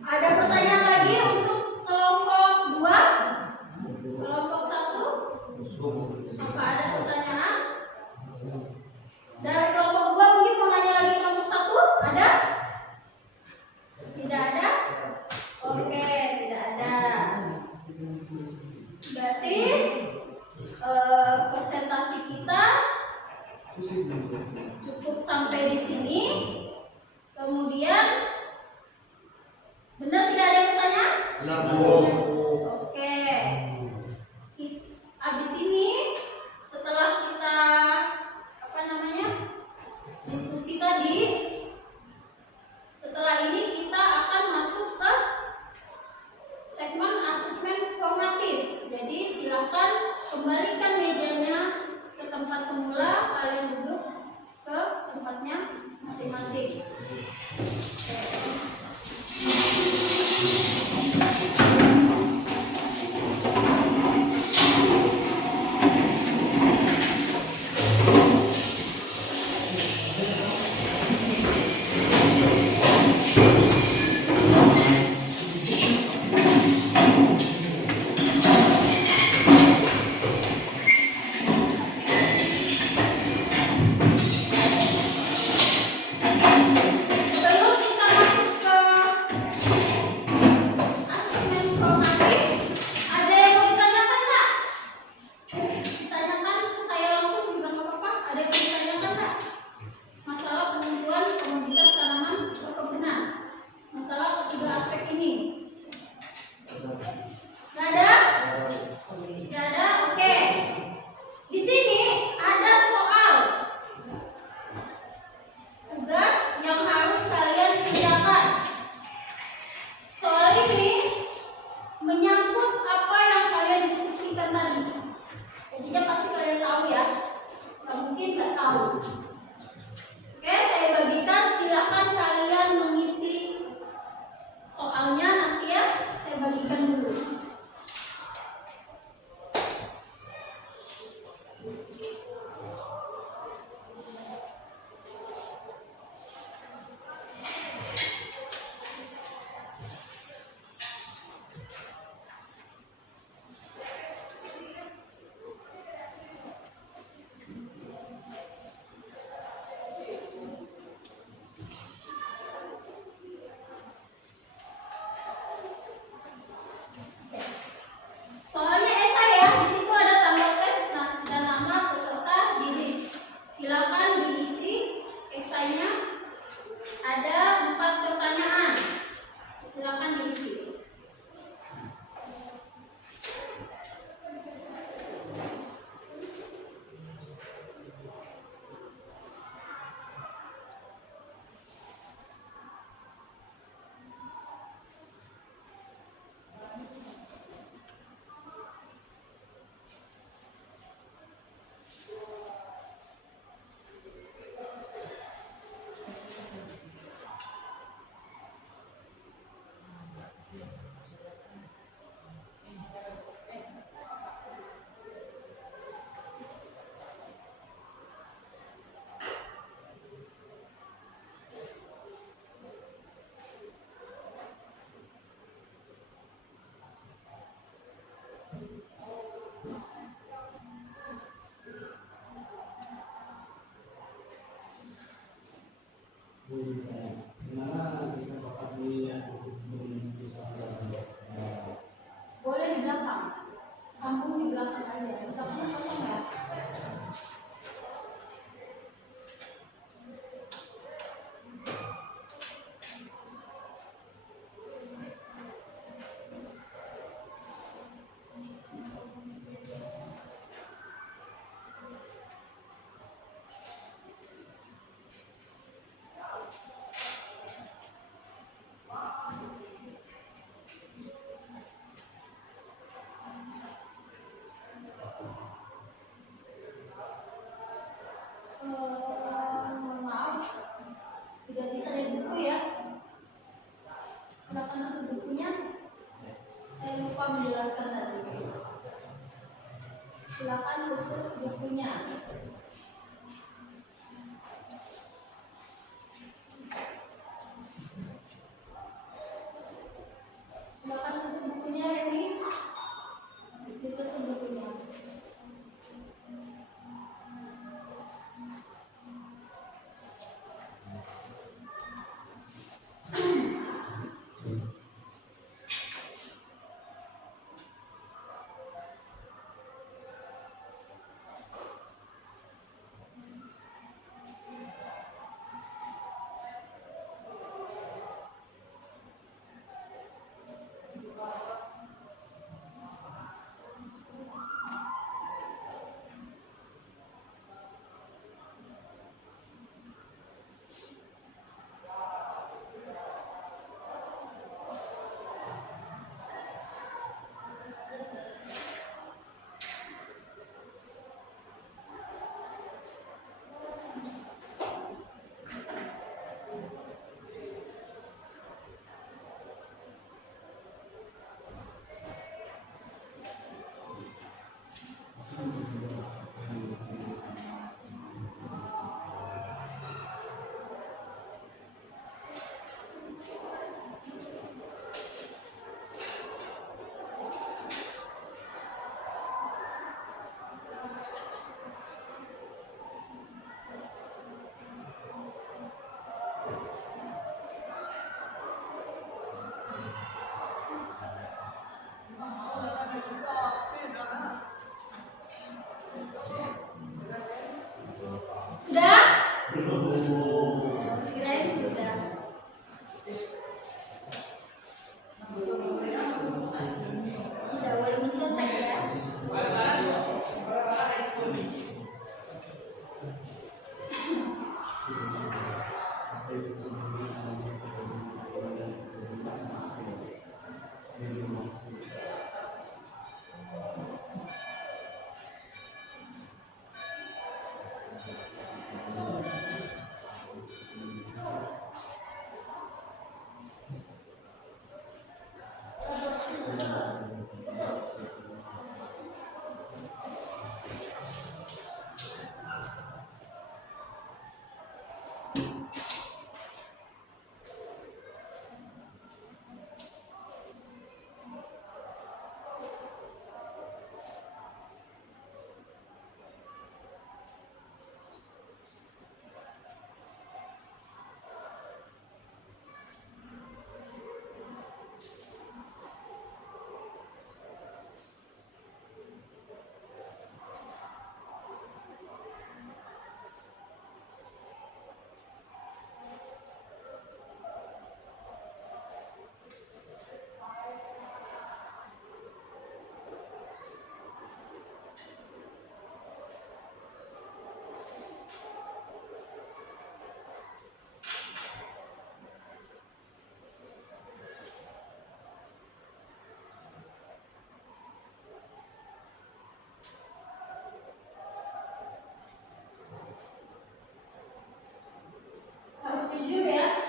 Ada pertanyaan lagi untuk kelompok 2? Kelompok 1? Apa ada pertanyaan? Cukup sampai di sini. Kemudian benar tidak ada yang bertanya? Benar, Bu. Oke. Habis ini setelah kita diskusi tadi, setelah ini kita akan masuk ke segmen asesmen formatif. Jadi silakan kembalikan mejanya ke tempat semula, kalian duduk ke tempatnya masing-masing. Sebelum kita masuk ke asesmen formatif, ada yang mau ditanyakan nggak? Ditanyakan ke saya langsung juga nggak apa-apa. Ada yang mau ditanyakan nggak? Masalah penentuan komoditas tanaman perkebunan. Masalah ketiga aspek ini. Nggak ada? Nggak ada? Oke. Di sini ada soal tugas yang harus kalian kerjakan. Soal ini menyangkut apa yang kalian diskusikan tadi. Jadinya pasti kalian tahu ya. Nggak mungkin nggak tahu. Oke, saya bagikan. Silakan kalian mengisi soalnya nanti ya. Saya bagikan dulu. Soalnya esai ya, di situ ada tanda tes dan nama peserta didik. Silakan diisi esainya. Ada 4 pertanyaan. Silakan diisi. Boleh di belakang. Sambung di belakang aja. Di belakang kosong ya. Mohon maaf, tidak bisa lihat buku ya. Silakan ambil bukunya. Saya lupa menjelaskan tadi. Silakan tutup bukunya. Silakan tutup bukunya ini. Ditutup bukunya. Sudah? Belum. Kirain sudah. Tidak boleh mencontek ya. Harus jujur ya.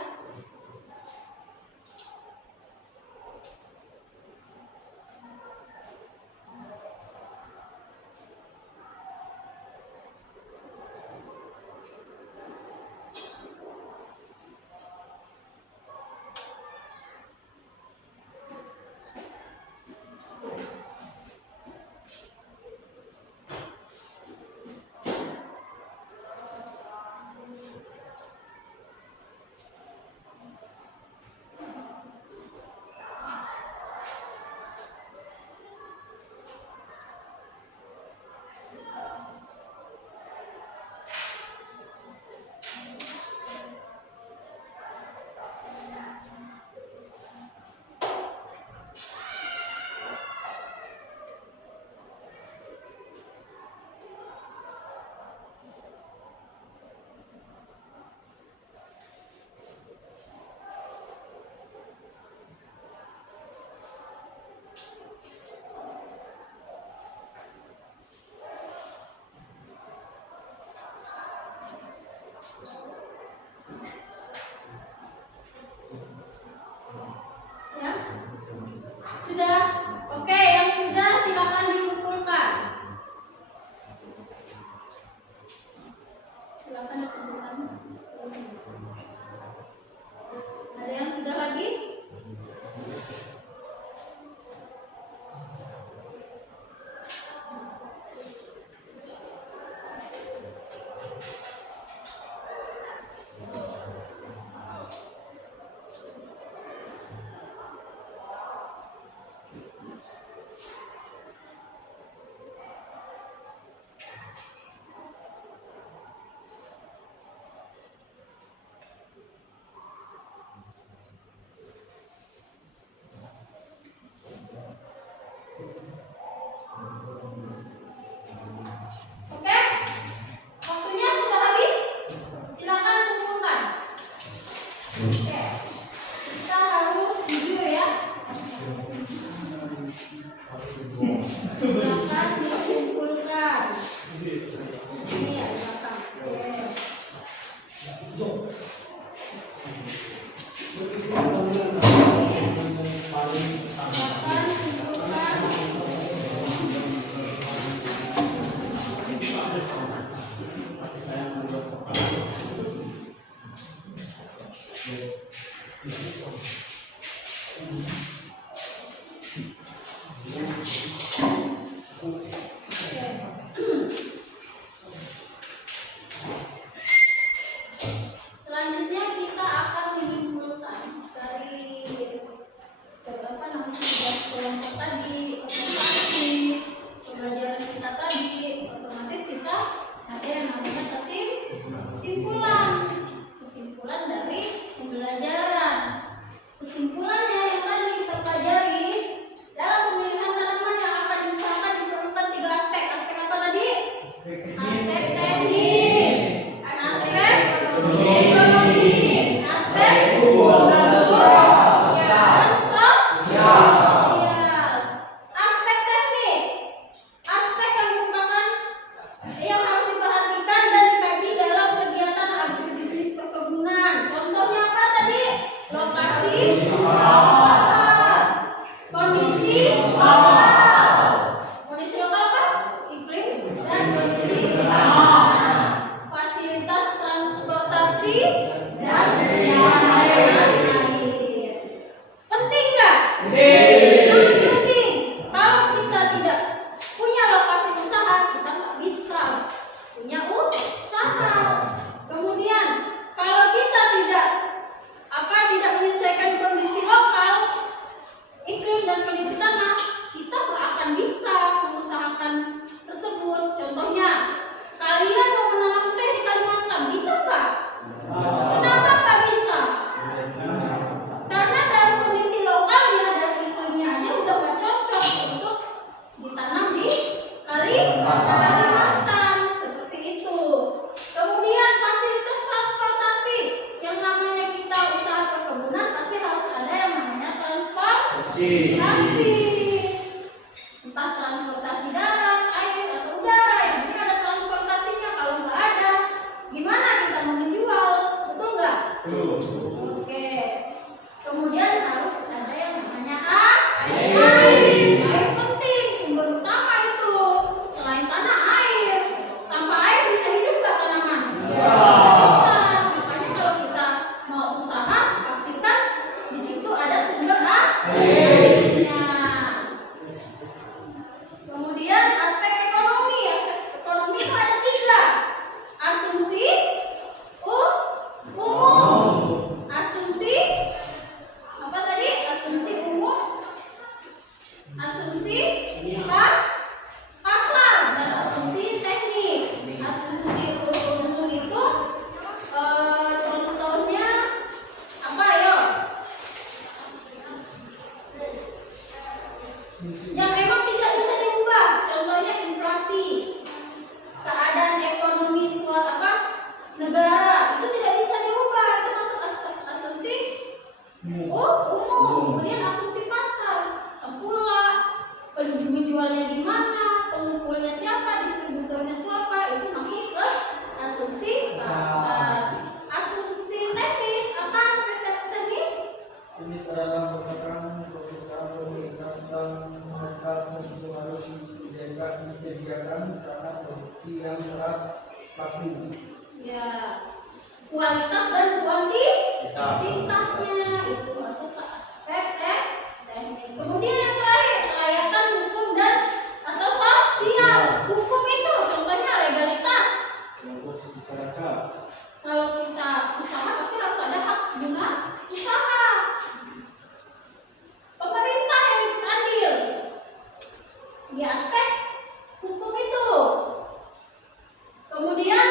Ya. Sudah? Oke, yang sudah silakan dikumpulkan. Silakan dikumpulkan. Ada yang sudah lagi? Oke? Waktunya sudah habis? Silakan kumpulkan. Oke. Kita harus jujur ya. Silakan dikumpulkan. Ini ya, di belakang. Silakan kumpulkan. Selanjutnya bersih dan air. Penting nggak? Sangat penting. Kalau kita tidak punya lokasi usaha, kita nggak bisa punya usaha. Kemudian kalau kita tidak menyesuaikan kondisi lokal, iklim dan kondisi tanah, kita nggak akan bisa mengusahakan tersebut. Contohnya, kalian mau menanam teh di Kalimantan, bisa nggak? Kenapa nggak bisa? Karena dari kondisi lokalnya, dari iklimnya aja udah nggak cocok untuk ditanam di Kalimantan. Seperti itu. Kemudian fasilitas transportasi. Yang namanya kita usaha perkebunan pasti harus ada yang namanya transportasi. Entah transportasi darat, air, atau udara. Yang penting ada transportasinya. Kalau nggak ada, gimana kita mau menjual? Betul nggak? Oke. Kemudian harus ada yang namanya air. Air penting, sumber utama itu. Selain tanah, air. Tanpa air bisa hidup nggak tanaman? Nggak bisa. Makanya kalau kita mau usaha, pastikan di situ ada sumber airnya. Kemudian aspek ekonomi. Aspek ekonomi itu ada 3. Asumsi umum. Asumsi apa tadi? Asumsi umum. Asumsi pasar dan asumsi teknik. Asumsi umum itu contohnya apa yo? Yang emang tidak bisa diubah. Contohnya inflasi, keadaan ekonomi negara itu tidak bisa diubah. Itu masuk asumsi umum. Kemudian asumsi pasar, pula penjualnya di mana, pengumpulnya siapa, distributornya siapa, itu masuk ke asumsi pasar. Asumsi teknis, apa aspek teknis? Ini adalah berdasarkan kebutuhan komunitas dan komunitas tentu harus disediakan sarana produksi yang laku. Ya, kualitas dan kuantitasnya itu masuk ke aspek teknis. Kemudian yang terakhir, kelayakan hukum dan atau sosial. Hukum itu contohnya legalitas. Kalau kita usaha pasti harus ada hak guna usaha. Pemerintah yang ikut andil di aspek hukum itu. Kemudian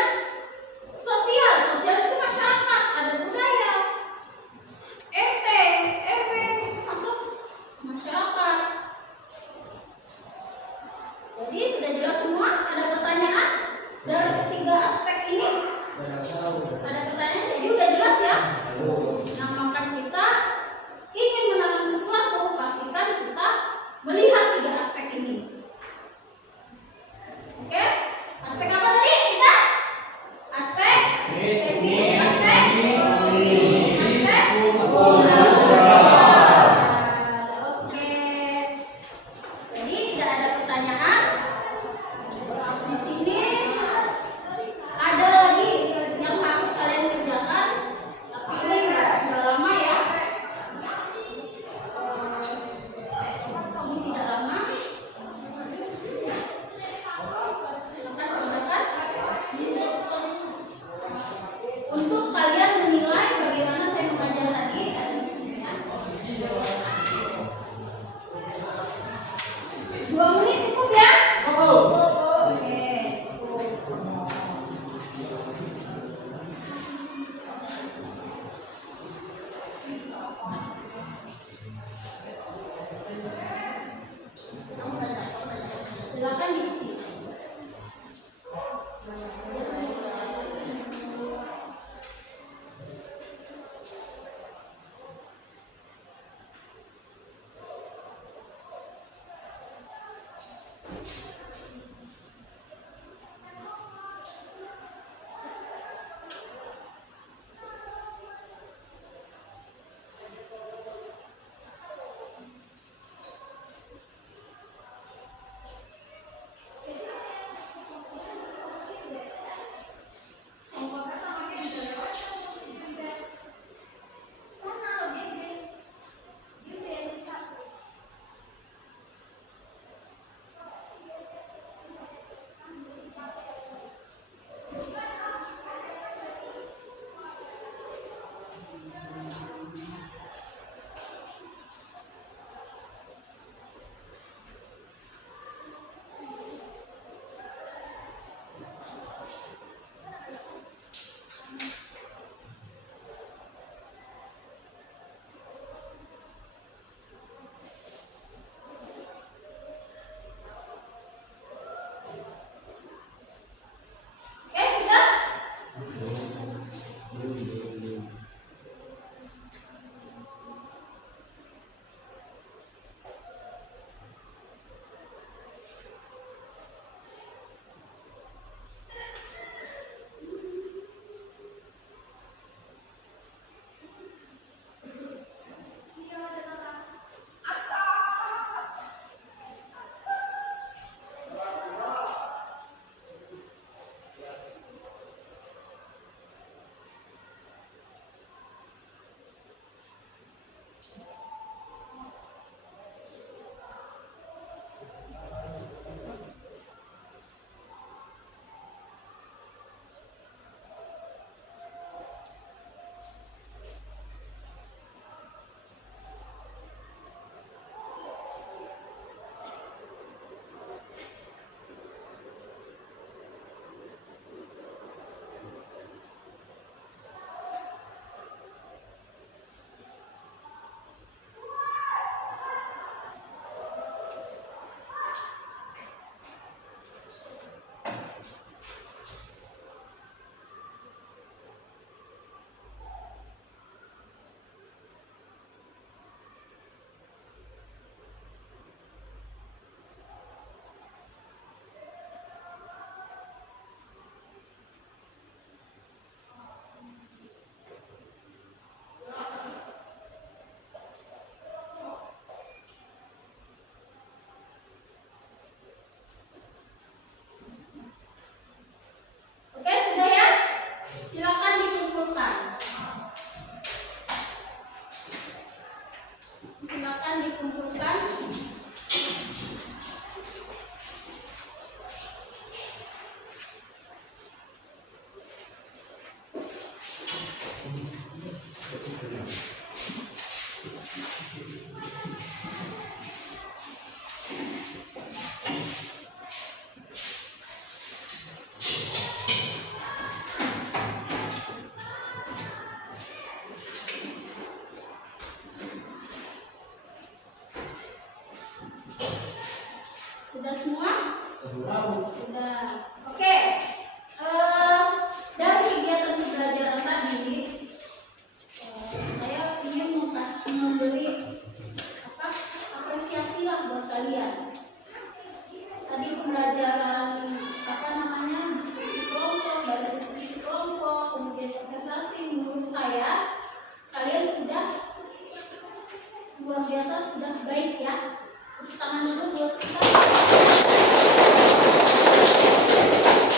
sudah baik ya. Tepuk tangan dulu buat kita.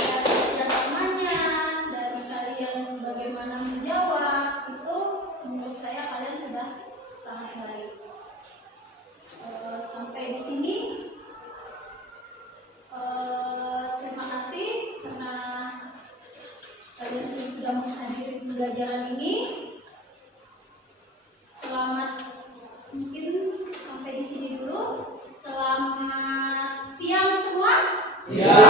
Dari kerjasamanya, dari kalian bagaimana menjawab, itu menurut saya kalian sudah sangat baik. Sampai di sini. Terima kasih karena kalian sudah menghadiri pembelajaran ini. Selamat, mungkin sampai di sini dulu. Selamat siang semua. Siang.